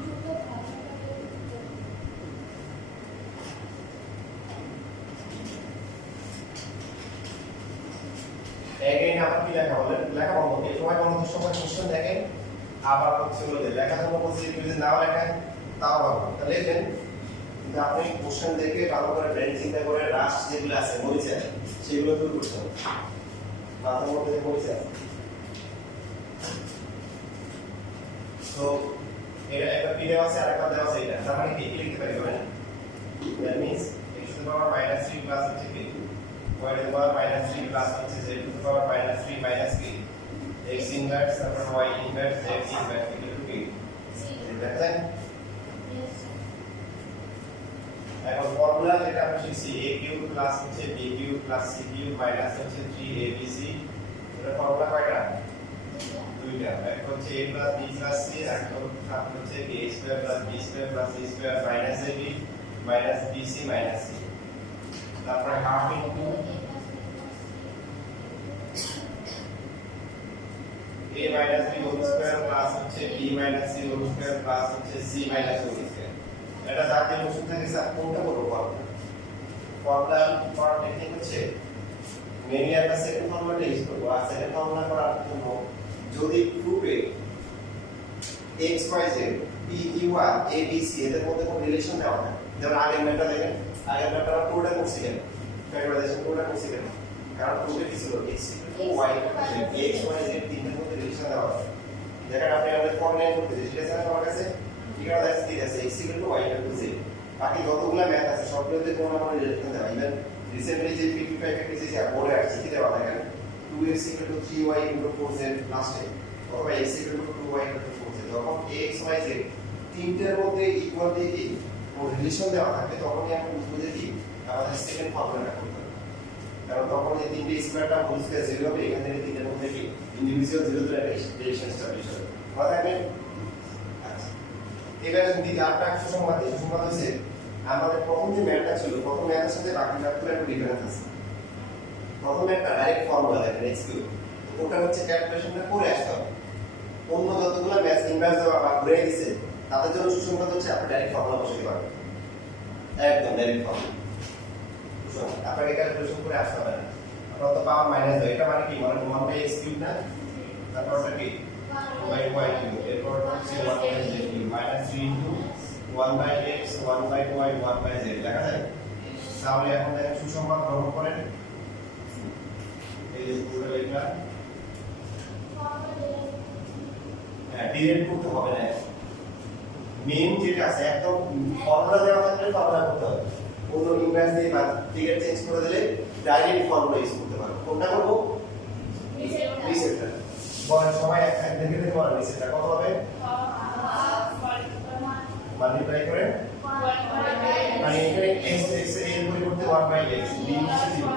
Again আপনি কি লেখা বলেন লেখা বন্ধ এই সময় বন্ধ সময় কোশ্চেন দেখেন আবার হচ্ছে বলে লেখা জন্য বলছি যদি নাও লেখেন তাও হবে তাহলে লেখেন, কিন্তু আপনি কোশ্চেন দেখে ভালো করে ব্রেন চিন্তা করে রাস্ট যেগুলো আছে মরিচা সেগুলো দূর করতে হবে। মাথার মধ্যে যে মরিচা তো এটা একটা পিরিয়ড আছে আর একটা দেওয়া আছে এটা, তার মানে কি লিখতে পারি হবে না, that means x to the power minus 3 plus হচ্ছে কি y to the power minus 3 plus হচ্ছে z to the power minus 3 minus কি x inverse তারপর y inverse z inverse equal to কি দেখেন। এখন ফর্মুলা যেটা আমরা শিখছি a কিউব প্লাস হচ্ছে b cube plus c cube minus হচ্ছে 3abc, এটা ফর্মুলা কয়টা? দুইটা, একটা হচ্ছে a plus b plus c আর একটা হচ্ছে a square plus b square plus c square minus ab minus bc minus c, তারপর half into a minus b whole square plus হচ্ছে b minus c whole square plus হচ্ছে c minus whole square. এটা জাতীয় ওষুধ থেকে sir কোনটা বলবো formula for technique হচ্ছে মেইনলি আমরা সেকেন্ড ফর্মুলাটা ইউজ করব। আর সেকেন্ড ফর্মুলা করার জন্য যদি গ্রুপে x y z p q r a b c এদের মধ্যে কোনো রিলেশন দেওয়া থাকে, যেমন আগের ম্যাথটা দেখেন আগের ম্যাথটা আমরা পুরোটা করছি কেন ফ্যাক্টরাইজেশন পুরোটা করছি কেন, কারণ গ্রুপে কি ছিল x y x y z তিনটার মধ্যে রিলেশন দেওয়া আছে। দেখেন আপনি আমাদের ফর্মুলা করতে যেটা আছে আমার কাছে এখানে দেখতে কি আছে x y z, বাকি যতগুলো ম্যাথ আছে সবগুলোতে কোনো না কোনো রিলেশন দেওয়া। ইভেন রিসেন্টলি যে 55 এর যে বোর্ডে আসছে কি দেওয়া দেখেন 2x 3y 4z লাস্টে অথবা x 2y 4z, যখন x y z তিনটার মধ্যে ইকুয়াল দিয়ে কি কোনো রিলেশন দেওয়া থাকে তখনই আমরা বুঝবো যে কি আমাদের সেকেন্ড ফর্মুলাটা করতে হবে, কারণ তখন এই তিনটে স্কয়ারটা হোল স্কয়ার 0 হবে, এখান থেকে তিনটার মধ্যে কি ইন্ডিভিজুয়াল 0 ধরে একটা রিলেশন এস্টাবলিশ হবে। কথা থাকবেন। আচ্ছা এবারে যদি আরেকটা সুসংবাদ হচ্ছে আমাদের প্রথম যে ম্যাথটা ছিল প্রথম ম্যাথের সাথে বাকি ম্যাথগুলো একটু ডিফারেন্স আছে। প্রথমে একটা ডাইরেক্ট ফর্মুলা দেখেন x কিউব, ওটা হচ্ছে ক্যালকুলেশনটা করে আসতে হবে। অন্য যতগুলো ম্যাথ ইনভার্স বা ঘুরে দিছে তাদের জন্য সুসংবাদ হচ্ছে আপনি ডাইরেক্ট ফর্মুলা বসাতে পারবেন, একদম ডাইরেক্ট ফর্মুলা। সুসংবাদ আপনাকে ক্যালকুলেশন করে আসতে হবে না, আপনার তো পাওয়ার মাইনাস হয়, এটা মানে কি মানে 1/x কিউব না, তারপরটা কি 1/y কিউব, এরপর হচ্ছে 1/z cube minus 3 into 1/x 1/y 1/z লেখা যায়। তাহলে এখন দেখেন সুসংবাদ গ্রহণ করেন, এই যে পুরো লেখা ডিরেক্ট করতে হবে না, মেইন যেটা আছে একদম ফর্মুলা দেওয়া থাকলে ফর্মুলা করতে হবে, অন্য ইনভার্স দিয়ে বা ফিগার চেঞ্জ করে দিলে ডাইরেক্ট ফর্মুলা ইউজ করতে পারবো। কোনটা করবো? রিসেটটা। বলেন সবাই এক দেখে দেখে বলেন রিসেটটা কত হবে? মাল্টিপ্লাই করে মানে এখানে x x এর পরিবর্তে 1/x b হচ্ছে 0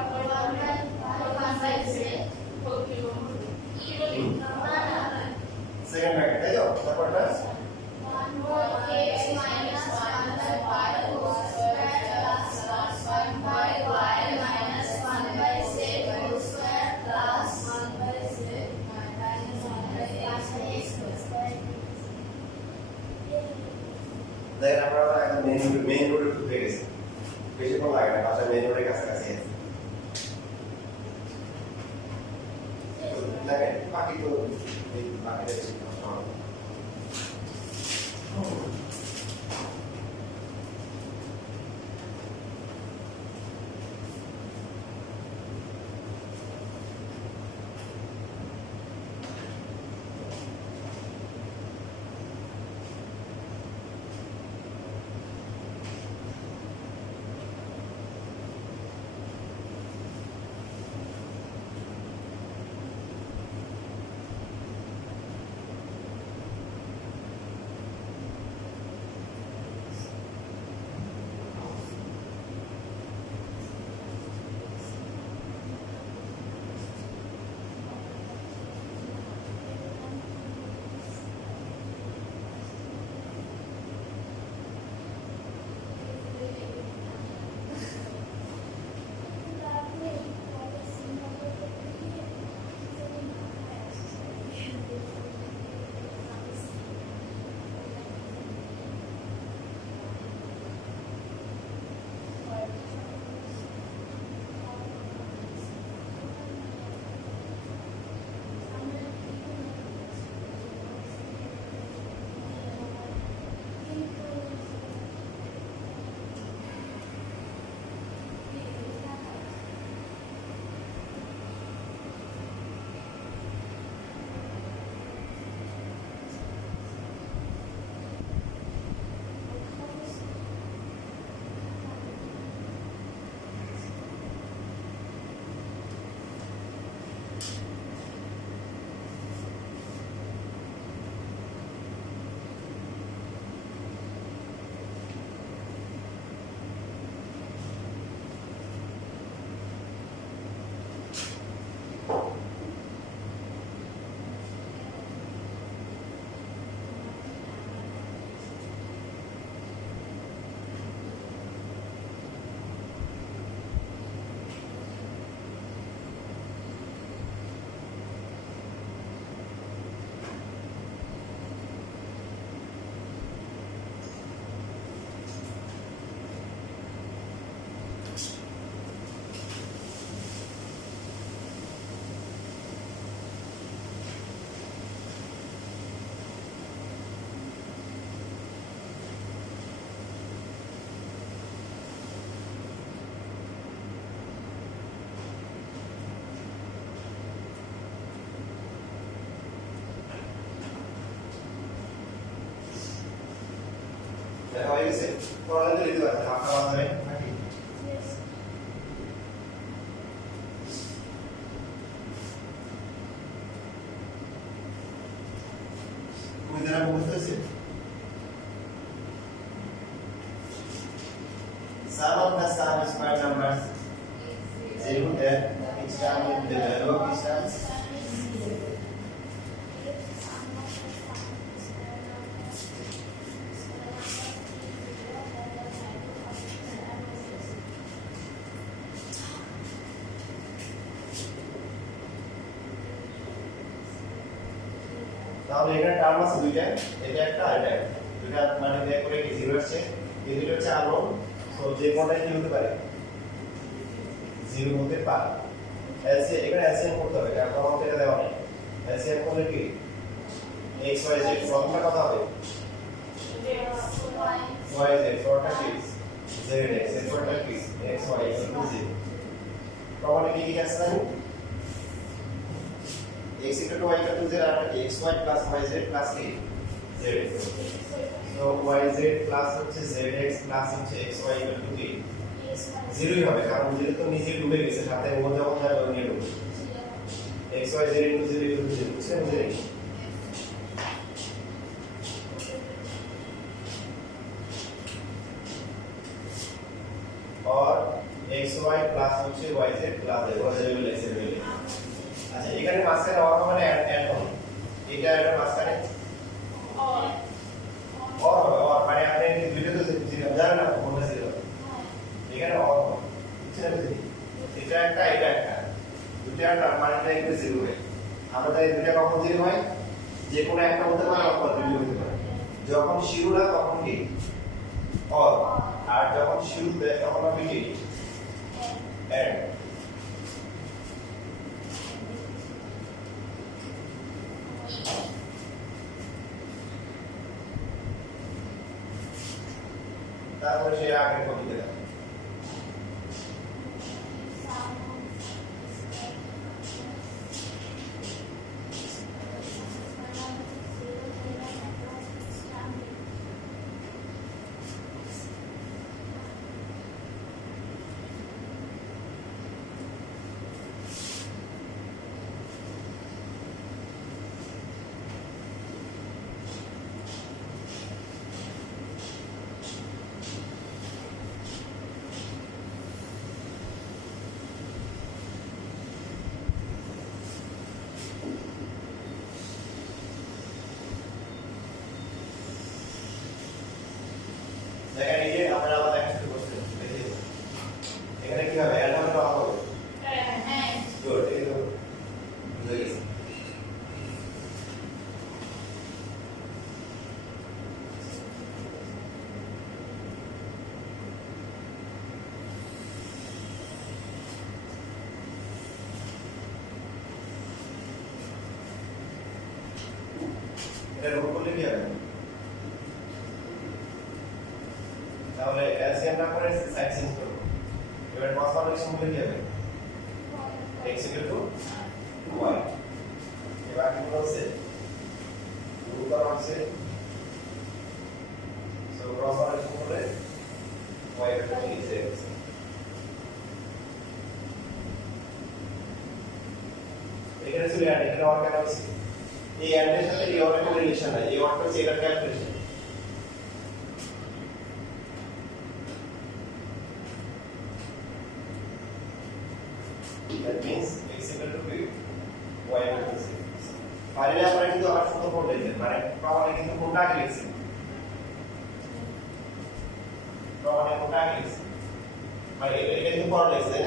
সেকেন্ড ব্র্যাকেট তাই তো, তারপরটা দেখেন আমরা এখন মেইন রোডে ঢুকে গেছি, বেশিক্ষণ লাগে না, বাসা মেইন রোডের কাছাকাছি আছে। দেখেন বাকি তো এই বাকিটা বেশি কষ্ট হবে। দেখা হয়ে গেছে, পড়ালে তো দিতে পারবে, হাফ খাওয়া যাবে নাকি? কবিতাটা মুখস্থ হয়েছে? Sum of the sum square numbers 0 that each term with the value of each term তাহলে এখানে টার্ম আছে দুইটা, এটা একটা আর এটা একটা, দুইটা মানে বের করে কি জিরো আসছে, এই দুটো হচ্ছে আননোন। সো যে কোনটা কি হতে পারে, জিরো হতে পারে। এলসিএম, এখানে এলসিএম করতে হবে কারণ আমাদের এটা দেওয়া নেই। এলসিএম করলে কি x y z ফর্মটা কত হবে, y z ফর্মটা কি z x, এর ফর্মটা কি x y equal to 0। প্রমাণে কি কি আছে জানি, x equal to y equal to 0 আর x y plus y z plus কি z x। So y z plus হচ্ছে z x প্লাস হচ্ছে x y equal to কি 0ই হবে কারণ 0 তো নিজে ডুবে গেছে, সাথে ও যখন যাবে ও নিয়ে ডুবে। x y z into 0 equal to 0, বুঝছেন বুঝলেন। और x y প্লাস হচ্ছে y z প্লাস z, ওর ভ্যারিয়েবল x এর ভ্যালু। আচ্ছা এখানে মাঝখানে অর মানে অ্যাড হবে, এটা এটা মাঝখানে অর হবে, অর মানে আপনি দুইটা তো জানেন না কোনটা জিরো, এখানে অর হবে, বুঝছেন বুঝলি। এটা একটা এটা একটা, দুইটা মাল্টিপ্লাই করে জিরো হয়। আমরা তাই দুইটা কখন জিরো হয়, যে কোনো একটা হতে পারে অথবা দুটো হতে পারে। যখন শিরো না তখন কি অর, আর যখন শিরো দেয় তখন হবে কি এন্ড। তারপরে সে আগের কবিতা দেয় দেখেন এই যে আমরা আবার দেখা শুরু করছি, এখানে কি হবে অ্যাড হবে না অফ হবে, হ্যাঁ গুড, এই তো বুঝে গেছি। এটা রুট করলে কি হবে, তাহলে এলসিএম না করে সাইড চেঞ্জ করব। এবার ক্রস মাল্টিপ্লিকেশন করলে কি হবে, x equal to y। এবার কি বলছে রুট করা হচ্ছে, সো ক্রস মাল্টিপ্লিকেশন করলে y equal to z। এখানে ছিল অ্যাড, এখানে অর কেন হচ্ছে, এই অ্যাডের সাথে এই অরের কোনো রিলেশন নাই, এই অরটা হচ্ছে এটার calculation. That means x equal to b, y equal to c। Finally আমরা কিন্তু আবার সূত্র করতে দিই, মানে প্রমাণে কিন্তু কোনটা আগে লিখছি, প্রমাণে কোনটা আগে লিখছি, মানে এটা কিন্তু পরে লিখছে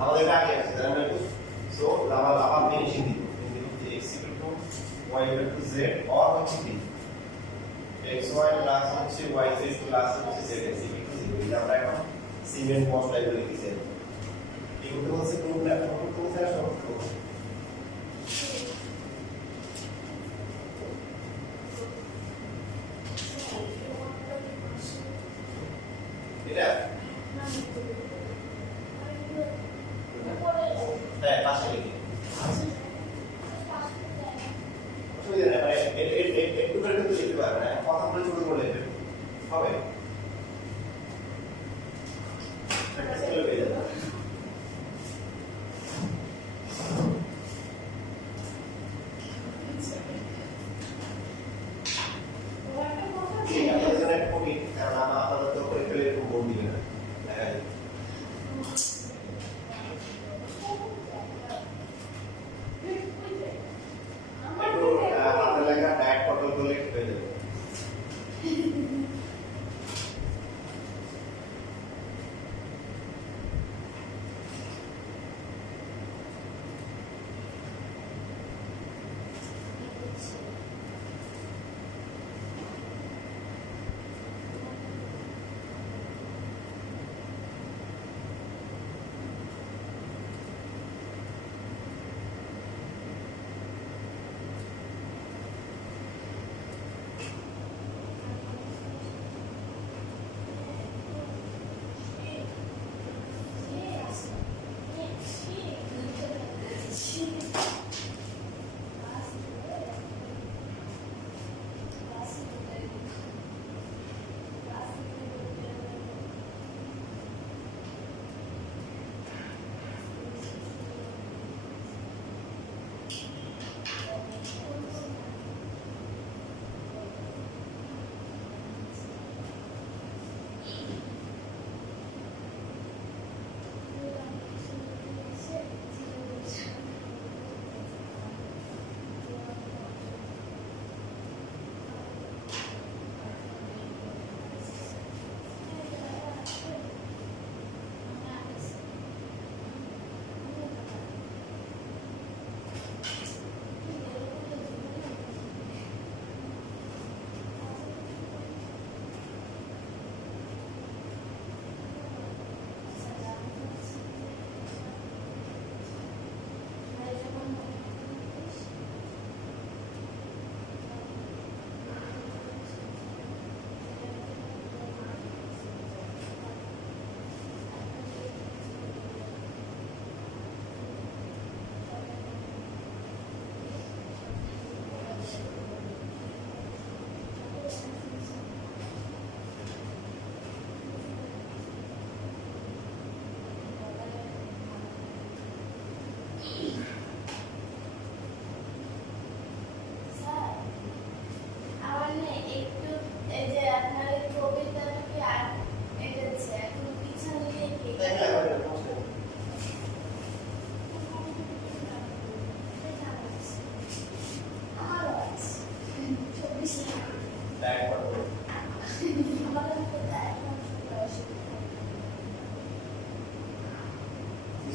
আমাদের এটা আগে আছে তাহলে একটু। সো আবার ফিনিশিং দিব, x equal to y equal to z or হচ্ছে কি xy প্লাস হচ্ছে yz প্লাস হচ্ছে zx equal to 0। এটা আমরা এখন সিমেন্ট মশলা বলে লিখছি। এগুলো হচ্ছে কোনটা কোনটা শর্ত, এটা হ্যাঁ পাশে লিখি অসুবিধা নেই, মানে একটু করে কিন্তু লিখতে পারবে না, কথা বলে ছোট করে লিখবে হবে।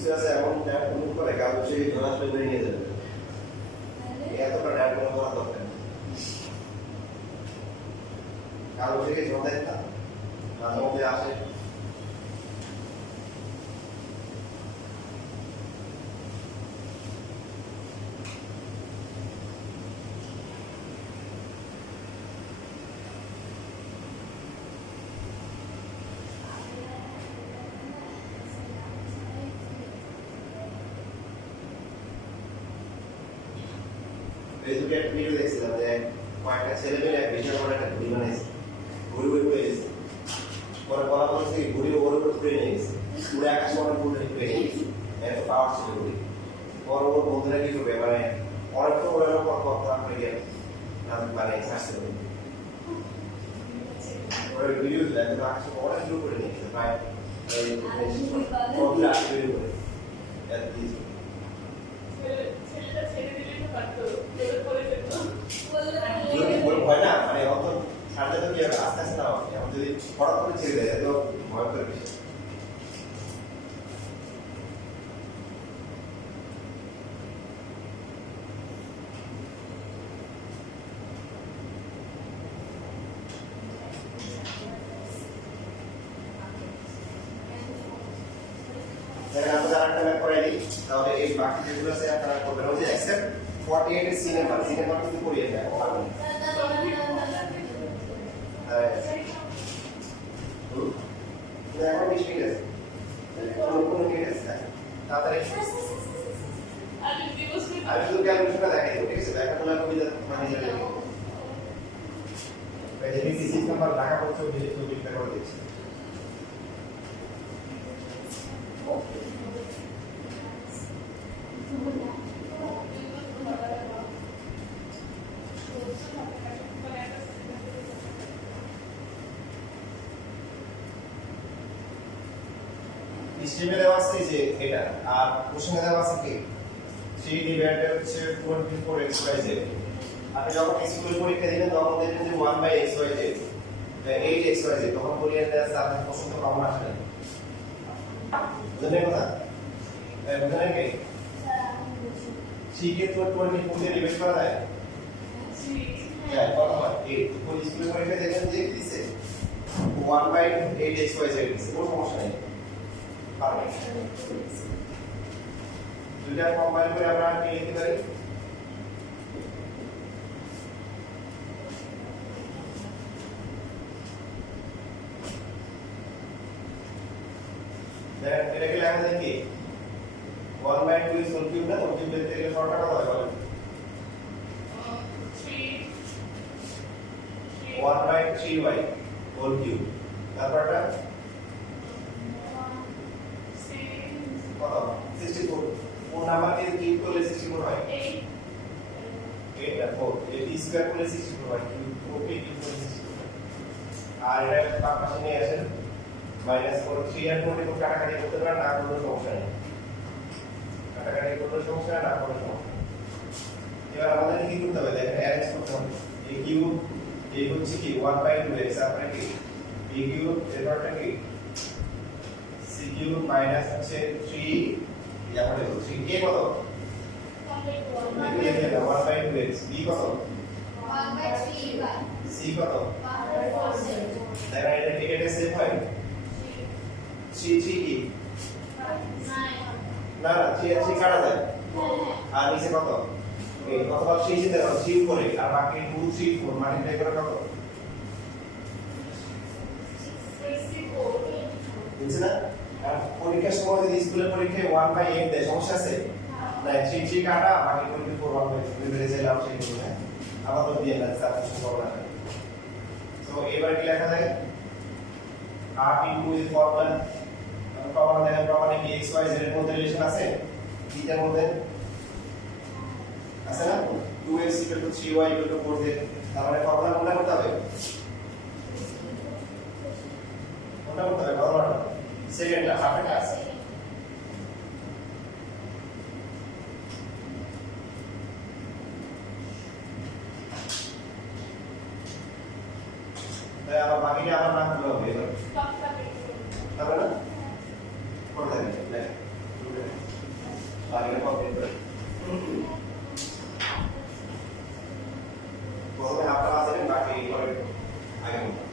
কিছু আছে এমন ট্যাপ কোন করে কারণ সেই ধরা ফেলে নিয়ে যাবে এতটা ট্যাপ কোন করা দরকার নেই কারণ থেকে জমায় না মাঝে মধ্যে আসে ফেসবুকে একটা ভিডিও দেখছিলাম যে কয়েকটা ছেলে মিলে বিশাল বড় একটা ঘুড়ি বানাইছে ঘুড়ি ঘুড়ি করে গেছে পরে বলা বলছে ঘুড়ি ওর উপর ঘুরে নিয়ে গেছে পুরো আকাশ মনে ঘুরে নিয়ে গেছে এত পাওয়ার ছিল ঘুড়ি পরে ওর বন্ধুরা কি করবে মানে অনেক তো ওরা পর কথা হয়ে গেল মানে ছাড়ছে ওরা ভিডিও দিলেন তো আকাশ অনেক দূর করে নিয়ে গেছে প্রায় বন্ধুরা আসে ভিডিও করে এত কিছু ভয় না মানে অত ছাড়লে তো কি হবে আস্তে আস্তে না হবে এখন যদি হঠাৎ করে ছেড়ে দেয় তো ভয় করে বেশি আমরা আরেকটা ম্যাপ করে দিই তাহলে এই বাকি যেগুলো আছে আপনারা করবেন ওই যে অ্যাকসেপ্ট 48 এর সিনেমা কিন্তু করিয়ে দেয় পারবেন এখন 20 মিনিট আছে কোন মিনিট আছে তাড়াতাড়ি আমি শুধু ক্যালকুলেশনটা দেখাই দেবো ঠিক আছে দেখাগুলো কবিতা মানে যাবে এই যে সিক্স নাম্বার ঢাকা করছে ওই যে ছবিটা করে দিচ্ছি স্ট্রিমে দেওয়া আছে যে এটা আর কোশ্চেনে দেওয়া আছে কি 3 ডিভাইডেড হচ্ছে 24xyz আপনি যখন স্কুলে পরীক্ষা দিবেন তখন দেখবেন যে 1/xyz 8xyz তখন পরীক্ষা দেওয়া আছে আপনার প্রশ্ন তো কমন আসে না বুঝলেন কথা বুঝলেন কি ঠিক আছে 24 দিয়ে ডিভাইড করা যায় হ্যাঁ কত হয় 8 কোন স্কুলে পরীক্ষা দেখেন যে কি দিছে 1/8xyz দিছে কোনো সমস্যা নেই দুইটা কম্বাইন করে আমরা কি লিখতে পারি এটাকে লেখা যায় কি 1/2 is whole cube না whole cube লিখতে গেলে শর্টকাট হয় বলেন 1/3y whole cube তারপরটা কত 64 কোন নাম্বারকে কিউব করলে 64 হয় 8 আর 4 8 স্কয়ার করলে 64 হয় কিউব 4 কে কিউব করলে 64 আর এটা বাম পাশে নিয়ে আসেন -4 3 আর 4 এর কাটাকাটি করতে পারেন না কোনো সমস্যা নেই কাটাকাটি করতে সমস্যা না কোনো সমস্যা এবার আমাদের কি করতে হবে দেখেন অ্যারেঞ্জ করতে হবে এই কিউব এই হচ্ছে কি 1/2x আপনার কি b কিউব এরপরটা কি c কিউব মাইনাস হচ্ছে 3 ইয়ার মধ্যে 3 কে কত 1/2x b কত 1/3y c কত 1/4 দেখেন এটা টিকেটে সেভ হয় 3 কি 9 না না 3 আর 3 কাটা যায় আর নিচে কত এই কতবার 3 যেতে হবে 3 করে আর বাকি 2 3 4 মাল্টিপ্লাই করে কত বুঝছেন না আর পরীক্ষার সময় যদি স্কুলের পরীক্ষায় 1/8 দেয় সমস্যা আছে না 3 3 কাটা বাকি 24 1/3 বেড়ে যায় লাভ সেই করবে আবার তো দিয়ে না স্যার কিছু করবে না সো এবার কি লেখা যায় r into is formula প্রমাণ দেখেন প্রমাণে কি x y z এর মধ্যে রিলেশন আছে কি এর মধ্যে আছে না 2x 3y 4 দিয়ে তার মানে ফর্মুলা কোনটা করতে হবে কোনটা করতে হবে ফর্মুলাটা সেকেন্ডটা হাফটা তাই আবার বাকিটা আবার না করলে হবে এবার তারপরে না করতে হবে বাকি করে আগে মতো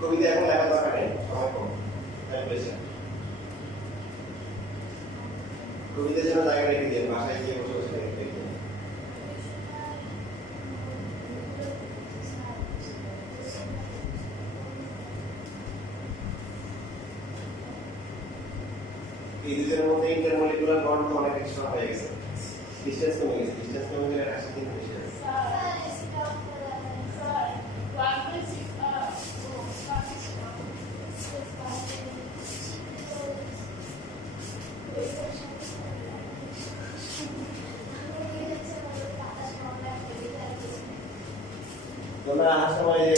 কবিতা এখন লেখা দরকার নেই সময় কম তাই বলেছেন কবিতার জন্য জায়গা রেখে দিয়ে বাসায় গিয়ে বসে বসে রেখে দিয়ে এই দুজনের মধ্যে ইন্টারমলিকুলার বন্ড তো অনেক এক্সট্রা হয়ে গেছে ডিসটেন্স কমে গেছে ডিসটেন্স কমে গেলে একসাথে কিন্তু ডিসটেন্স তোমরা আসার সময় যে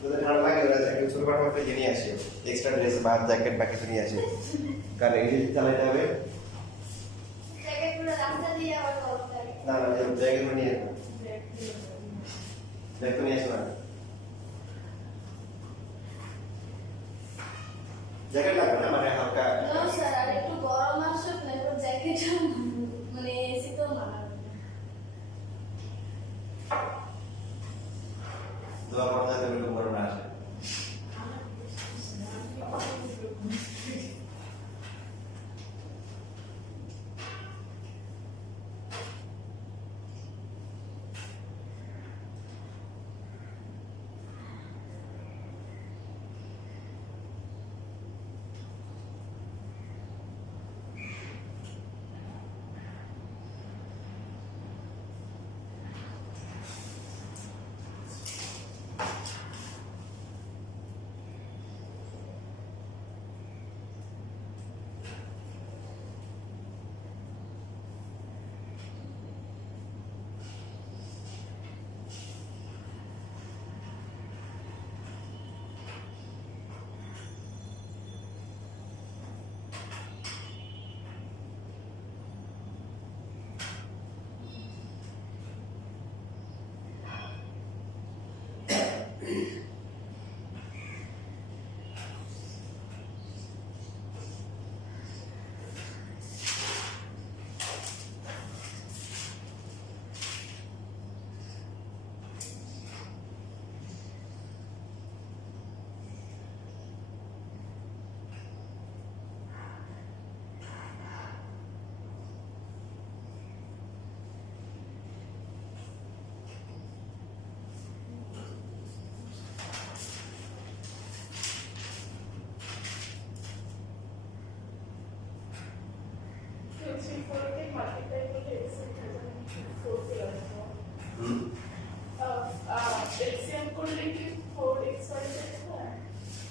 তোদের ঠান্ডা লাগে ওরা জ্যাকেট ছোট পাঠাবো একটা নিয়ে আসে এক্সট্রা ড্রেস বা জ্যাকেট বা কিছু নিয়ে আসে কারণ ইংলিশ চালাইতে হবে না না জ্যাকেট নিয়ে আসবো জ্যাকেট নিয়ে আসবো না জ্যাকেট লাগবে না মানে হালকা দোয়া করতে হবে এরকম গরম না আসে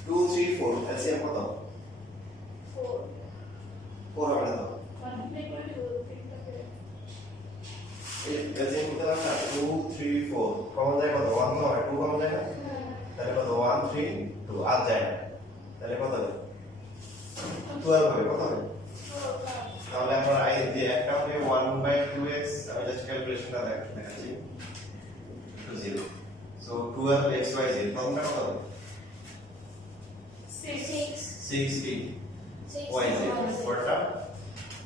টু থ্রি ফোর এলসিএম কত ফোর হবে না তো এলসিএম কত না টু থ্রি ফোর কমন যায় কত ওয়ান তো হয় টু কমন যায় না তাহলে কত ওয়ান থ্রি টু আর যায় না তাহলে কত হবে 12 হবে কত হবে তাহলে আমরা আই দিয়ে একটা হবে 1/2x আমি জাস্ট ক্যালকুলেশনটা দেখাচ্ছি 0 সো 12xyz ফর্মুলা কত হবে 6 yz পরটা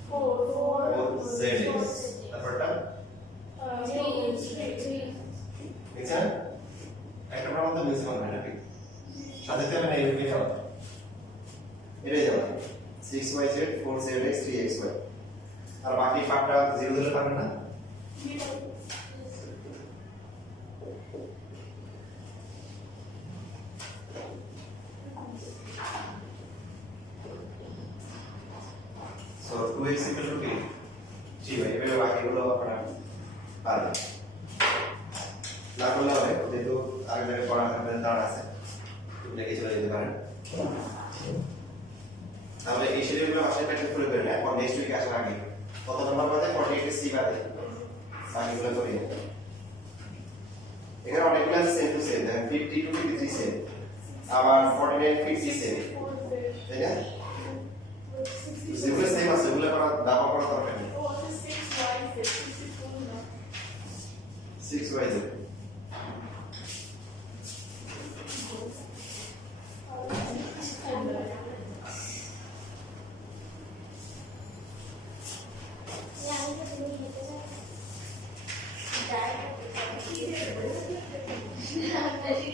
4zx তারপরটা ঠিক আছে একটা প্রমাণ তো মিস হবে না সাথে তো আমি এরকম হবে এটাই যাবে 6yz 4zx 3xy আর বাকি পার্টটা 0 দিলে পারবে না so 2x equal to k জি ভাই এবারে বাকিগুলো আপনারা পারবেন না করলে হবে যেহেতু আগে থেকে পড়া আপনাদের দাঁড় আছে লিখে চলে যেতে পারেন তাহলে এই শিডিউলগুলো বাসায় প্র্যাকটিস করে ফেলবেন এখন নেক্সট উইকে আসার আগে কত নম্বর বাদে 48 সি বাদে বাকিগুলো করি এখানে অনেকগুলো আছে সেম টু সেম দেখেন 50 টু 53 সেম আবার 49 50 সেম তাই না